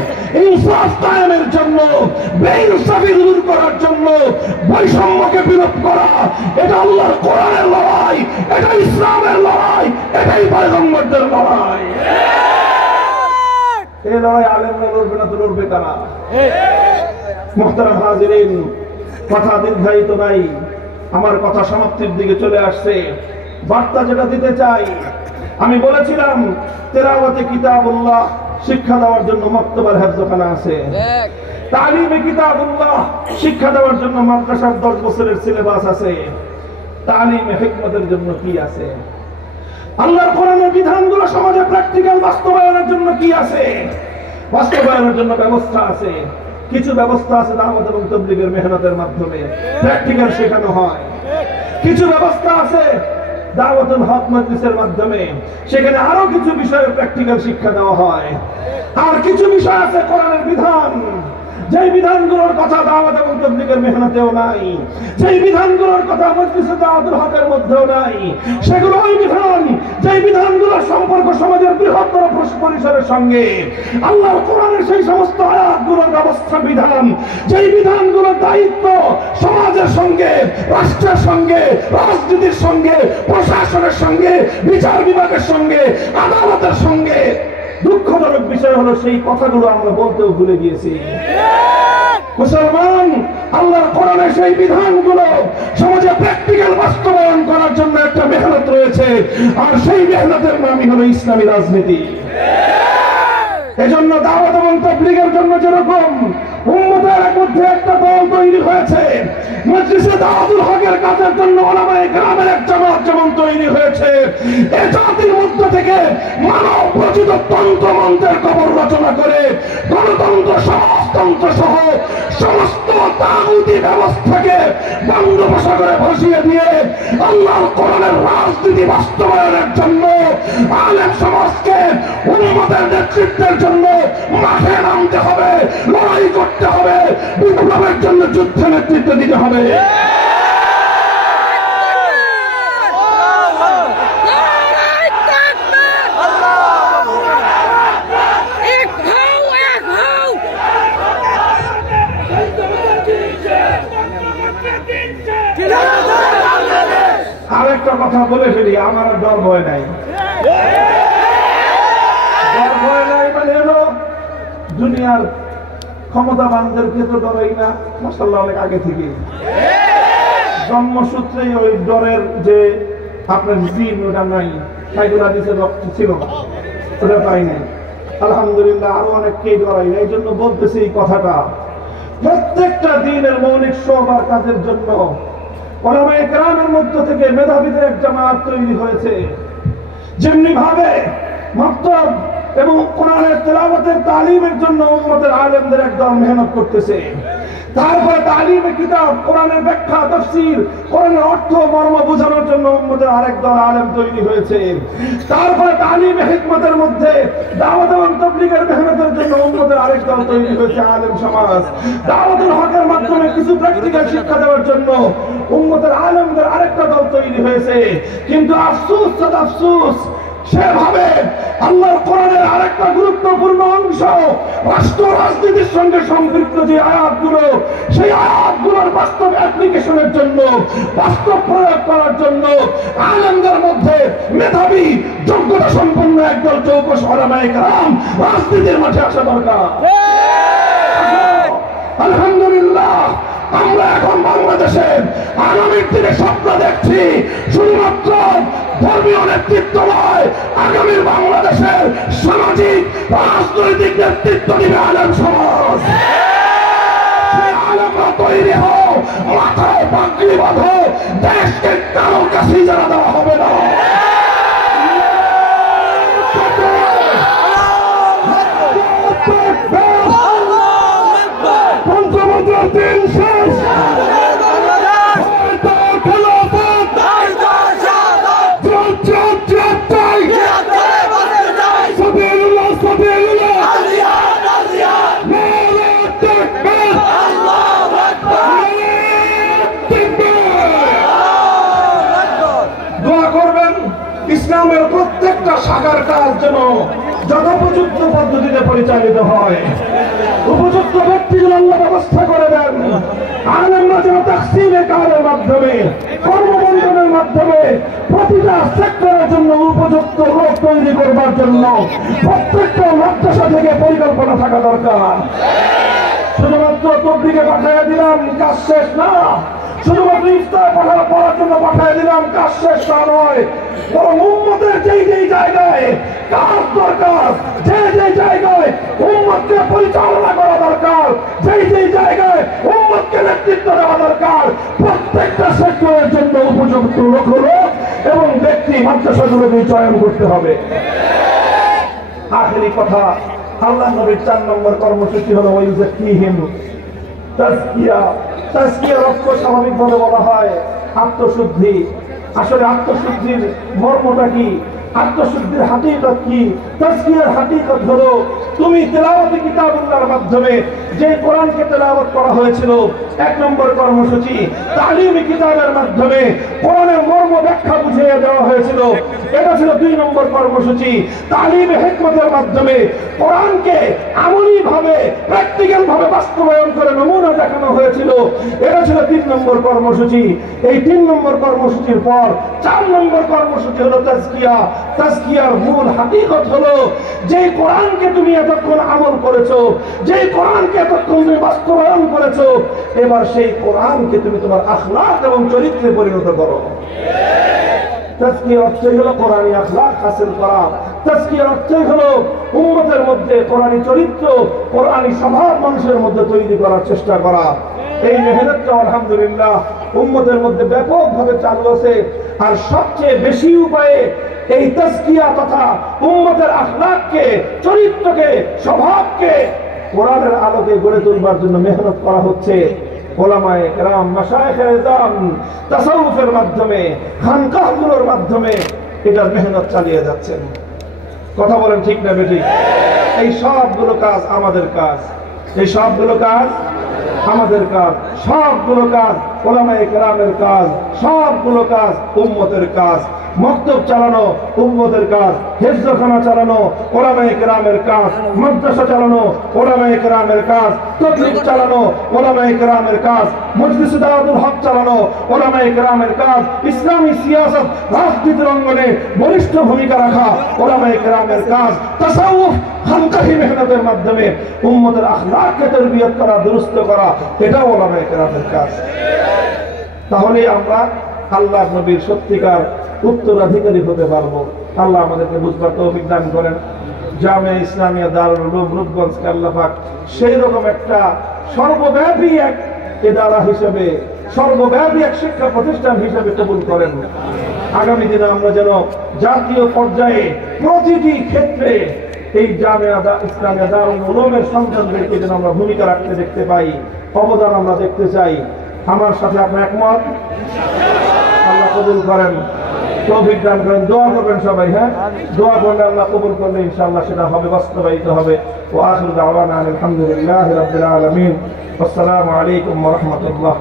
ইনসাফ কায়েমের জন্য, বেইনসাফি দূর করার জন্য, বৈষম্যকে বিলোপ করা, এটা আল্লাহর কোরআনের লড়াই, এটা ইসলামের লড়াই, এটাই পয়গম্বরদের লড়াই। এই লড়াই আলেমরা লড়বে না তো লড়বে কারা? মুহতারাম হাজিরিন, কথা দীর্ঘায়িত নাই, আমার কথা সমাপ্তির দিকে চলে আসছে। বার্তা যেটা দিতে চাই, আমি বলেছিলাম তেলাওয়াতে কিতাবুল্লাহ শিক্ষা দেওয়ার জন্য মক্তবার হেফজখানা আছে, তালিমে কিতাবুল্লাহ শিক্ষা দেওয়ার জন্য মাদ্রাসার 10 বছরের সিলেবাস আছে, তালিমে হিকমতের জন্য কি আছে, আল্লাহর কোরআনের বিধানগুলো সমাজে প্র্যাকটিক্যাল বাস্তবায়নের জন্য কি আছে, বাস্তবায়নের জন্য ব্যবস্থা আছে। কিছু ব্যবস্থা আছে দাওয়াত এবং তাবলীগের মেহনতের মাধ্যমে প্র্যাকটিক্যাল শেখানো হয়, কিছু ব্যবস্থা আছে দাওয়াতুল হক মজলিসের মাধ্যমে, সেখানে আরো কিছু বিষয়ে প্র্যাকটিক্যাল শিক্ষা দেওয়া হয়। আর কিছু বিষয় আছে কোরআনের বিধান, যেই বিধানগুলোর কথা দাওয়াত এবং তাবলীগের মেহনতেও নাই, যেই বিধানগুলোর কথা মজলিসে দাওয়াতুল হকের মধ্যেও নাই, সেগুলো ওই বিধান যেই বিধানগুলোর সম্পর্ক সমাজের বৃহত্তর পরিসরের সঙ্গে, আল্লাহর কোরআনের সেই সমস্ত আয়াতগুলোর ব্যবস্থা বিধান, যেই বিধানগুলোর দায়িত্ব সমাজের সঙ্গে, রাষ্ট্রের সঙ্গে, রাজনীতির সঙ্গে, প্রশাসনের সঙ্গে, বিচার বিভাগের সঙ্গে, আদালতের সঙ্গে। দুঃখজনক বিষয় হলো সেই কথাগুলো আমরা বলতেও ভুলে গিয়েছি। মুসলমান, আল্লাহর কোরআনের সেই বিধানগুলো সমাজে প্র্যাকটিক্যাল বাস্তবায়ন করার জন্য একটা মেহনত রয়েছে, আর সেই মেহনতের নামই হলো ইসলামী রাজনীতি। এজন্য দাওয়াত এবং তাবলীগের জন্য যেরকম উম্মতের মধ্যে একটা দল তৈরি হয়েছে, মজলিসে দাওয়াতুল হকের কাজের জন্য উলামায়ে কেরামের এক জামাত যেমন তৈরি হয়েছে, এ জাতির মধ্য থেকে মানব রচিত তন্ত্রমন্ত্রের কবর রচনা করে গণতন্ত্র, সমাজতন্ত্র সহ সমস্ত তাগুতি ব্যবস্থাকে বঙ্গোপসাগরে ভাসিয়ে দিয়ে আল্লাহর কোরআনের রাজনীতি বাস্তবায়নের জন্য আলেম সমাজকে উম্মতের নেতৃত্বের জন্য মাঠে নামতে হবে, লড়াই করতে হবে, বিপ্লবের জন্য যুদ্ধে নেতৃত্ব দিতে হবে। আরেকটা কথা বলে ফেলি, আমার ডর ভয় নাই। ডর ভয় নাই মানে হলো দুনিয়ার ক্ষমতাবানদেরকে তো ডরাই না, মাশাআল্লাহ অনেক আগে থেকে জন্মসূত্রেই ওই ডরের যে আপনার জিন ওটা নাই, সাইকুল হাদিসের রক্ত ছিল না, ওটা পাই নাই। আলহামদুলিল্লাহ আরো অনেককেই ডরাই। এই জন্য বলতেছি এই কথাটা, প্রত্যেকটা দিনের মৌলিক সবার কাজের জন্য উলামায়ে কেরামের মধ্য থেকে মেধাবীদের এক জামাত তৈরি হয়েছে। যেমনি ভাবে মাকতাব এবং কোরআনের তেলাওয়াতের তালিমের জন্য উম্মতের আলেমদের একদল মেহনত করতেছে, তারপরে তালিমে কিতাব, কোরআনের ব্যাখ্যা, তাফসীর, কোরআনের অর্থ মর্ম বোঝানোর জন্য উম্মতের আরেক দল আলেম তৈরি হয়েছে, তারপরে তালিমে হিকমতের মধ্যে দাওয়াত এবং তাবলীগের মেহনতের জন্য উম্মতের আরেক দল তৈরি হয়েছে আলেম সমাজ, দাওয়াতুল হকের মাধ্যমে কিছু প্র্যাকটিক্যাল শিক্ষা দেওয়ার জন্য উম্মতের আলেমদের আরেকটা দল তৈরি হয়েছে। কিন্তু আফসোস, আফসোস, সেভাবে আল্লাহর কোরআনের আরেকটা গুরুত্বপূর্ণ অংশ রাষ্ট্র রাজনীতির সঙ্গে সম্পৃক্ত যে আয়াতগুলো, সেই আয়াতগুলোর বাস্তব অ্যাপ্লিকেশনের জন্য, বাস্তব প্রয়োগ করার জন্য আলেমদের মধ্যে মেধাবী, যোগ্যতা সম্পন্ন একদল চৌকস উলামায়ে কেরাম রাজনীতির মাঠে আসা দরকার। আলহামদুলিল্লাহ, আমরা এখন বাংলাদেশে আগামীর দিনে স্বপ্ন দেখছি শুধুমাত্র ধর্মীয় নেতৃত্ব নয়, আগামীর বাংলাদেশের সামাজিক রাজনৈতিক নেতৃত্ব দিবে আলেম সমাজ। আলেমরা তৈরি হও, মাথায় পাগড়ি বাঁধো, দেশকে কারো কাছে জানা দেওয়া হবে না। পঞ্চমন্ত্রের দিন শেষ, শাখার কাজ যেন যথোপযুক্ত পদ্ধতিতে পরিচালিত হয়, উপযুক্ত ব্যক্তি যেন আল্লাহ ব্যবস্থা করে দেন, আলেমরা যেন তাকসিমে কাজের মাধ্যমে, কর্মবন্টনের মাধ্যমে প্রতিটা সেক্টরের জন্য উপযুক্ত লোক তৈরি করবার জন্য প্রত্যেকটা মাদ্রাসা থেকে পরিকল্পনা থাকা দরকার। শুধুমাত্র তবলিগে পাঠিয়ে দিলাম, কাজ শেষ না। শুধুমাত্র ইফতার পড়ার জন্য পাঠিয়ে দিলাম, কাজ শেষ না নয়। বরং উম্মতের যেই যেই জায়গায় কাজ দরকার, যে যে জায়গায় উম্মতকে পরিচালনা করা দরকার, যেই যেই জায়গায় উম্মতকে নেতৃত্ব দেওয়া দরকার, প্রত্যেকটা সেক্টরের জন্য উপযুক্ত লোক এবং ব্যক্তি মাদ্রাসাগুলোকে চয়ন করতে হবে। আখেরি কথা, আল্লাহ নবীর 4 নম্বর কর্মসূচি হলো ওয়াইজাকিহিম, তাজকিয়া। তাজকিয়ার অর্থ স্বাভাবিকভাবে বলা হয় আত্মশুদ্ধি। আসলে আত্মশুদ্ধির মর্মটা কি, আত্মশুদ্ধির হাকিকত কি? তাজকিয়ার হাকিকত হলো তুমি তেলাওয়াতে কিতাবুল্লাহর মাধ্যমে যে কোরআনকে তেলাওয়াত করা হয়েছিল 1 নম্বর কর্মসূচি, তালিমি কিতাবের মাধ্যমে কোরআনের মর্ম ব্যাখ্যা বুঝিয়ে দেওয়া হয়েছিল, এটা ছিল 2 নম্বর কর্মসূচি। তালিমে হিকমতের মাধ্যমে কোরআনকে আমলি ভাবে, প্র্যাকটিক্যাল ভাবে বাস্তবায়ন করে নমুনা দেখানো হয়েছিল, এটা ছিল 3 নম্বর কর্মসূচি। এই 3 নম্বর কর্মসূচির পর 4 নম্বর কর্মসূচি হলো তাজকিয়া। তাজকিয়ার মূল হাকিকত হলো যে কোরআনকে তুমি এতক্ষণ আমল করেছো, যে কোরআনকে এতক্ষণ তুমি বাস্তবায়ন করেছো, এবার সেই কোরআনকে তুমি তোমার আখলাক এবং চরিত্রে পরিণত করো। তাজকিয়ার অর্থই হলো কোরআনী আখলাক হাসিল করা। তাজকিয়ার অর্থই হলো উম্মতের মধ্যে কোরআনী চরিত্র, কোরআনী স্বভাব মানুষের মধ্যে তৈরি করার চেষ্টা করা। এই মেহনতটা আলহামদুলিল্লাহ উম্মতের মধ্যে ব্যাপকভাবে চালু আছে। আর সবচেয়ে বেশি উপায়ে এই তাজকিয়া তথা উম্মতের আখলাককে, চরিত্রকে, স্বভাবকে কোরআনের আলোকে গড়ে তুলবার জন্য মেহনত করা হচ্ছে। ওলামায়ে কেরাম, মাশায়েখে ইজম তাসাউফের মাধ্যমে, খানকাহগুলোর মাধ্যমে এটার মেহনত চালিয়ে যাচ্ছেন। কথা বলেন ঠিক না বেঠিক? এই সবগুলো কাজ আমাদের কাজ, এই সবগুলো কাজ আমাদের কাজ, সবগুলো কাজ ওলামায়ে কেরামের কাজ, সবগুলো কাজ উম্মতের কাজ। মক্তব চালানো উম্মতের কাজ, হিফজখানা চালানো ওলামায়ে কেরামের কাজ, মাদ্রাসা চালানো ওলামায়ে কেরামের কাজ, তাবলীগ চালানো ওলামায়ে কেরামের কাজ, মজলিস দাওয়াতুল হক চালানো ওলামায়ে কেরামের কাজ, ইসলামী সিয়াসত রাজনীতির অঙ্গনে বলিষ্ঠ ভূমিকা রাখা ওলামায়ে কেরামের কাজ, তাসাউফ খানকাহি মেহনতের মাধ্যমে উম্মতের আখলাককে তারবিয়ত করা, দুরুস্ত করা, এটাও ওলামায়ে কেরামের কাজ। তাহলে আমরা আল্লাহ নবীর সত্যিকার উত্তরাধিকারী হতে পারবো। আল্লাহ আমাদেরকে বুঝবার তৌফিক দান করেন। জামিয়া ইসলামিয়া দারুল উলুম রূপগঞ্জকে আল্লাহ পাক সেই রকম একটা সর্বব্যাপী এক ইদারা হিসেবে, সর্বব্যাপী এক শিক্ষা প্রতিষ্ঠান হিসেবে কবুল করেন। আগামী দিনে আমরা যেন জাতীয় পর্যায়ে প্রতিটি ক্ষেত্রে এই জামিয়া ইসলামিয়া দারুল উলুমের সন্তানদেরকে যেন আমরা ভূমিকা রাখতে দেখতে পাই, অবদান আমরা দেখতে চাই। আমার সাথে আপনার একমত? আল্লাহ কবুল করেন, তৌফিক দান করেন। দোয়া করবেন সবাই। হ্যাঁ, দোয়া করলে আল্লাহ কবুল করলে ইনশাআল্লাহ সেটা হবে, বাস্তবায়িত হবে। ওয়া আখিরু দাওয়ানা আলহামদুলিল্লাহি রাব্বিল আলামিন। আসসালামু আলাইকুম ওয়া রাহমাতুল্লাহ।